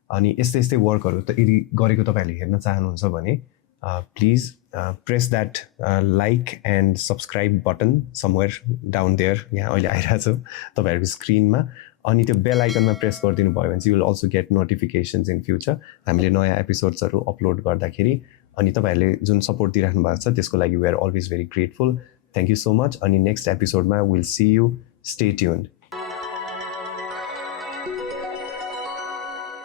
अनि यस्तै यस्तै वर्कहरू त यदि गरेको तपाईँहरूले हेर्न चाहनुहुन्छ भने please press that like and subscribe button somewhere down there यहाँ अहिले आइरहेको छ तपाईँहरूको स्क्रिनमा अनि त्यो बेल आइकनमा प्रेस गरिदिनु भयो भने चाहिँ you will also get notifications in future हामीले नयाँ एपिसोड्सहरू अपलोड गर्दाखेरि अनि तपाईँहरूले जुन सपोर्ट दिइराख्नु भएको छ त्यसको लागि we are always very grateful thank you so much अनि नेक्स्ट एपिसोडमा will see you stay tuned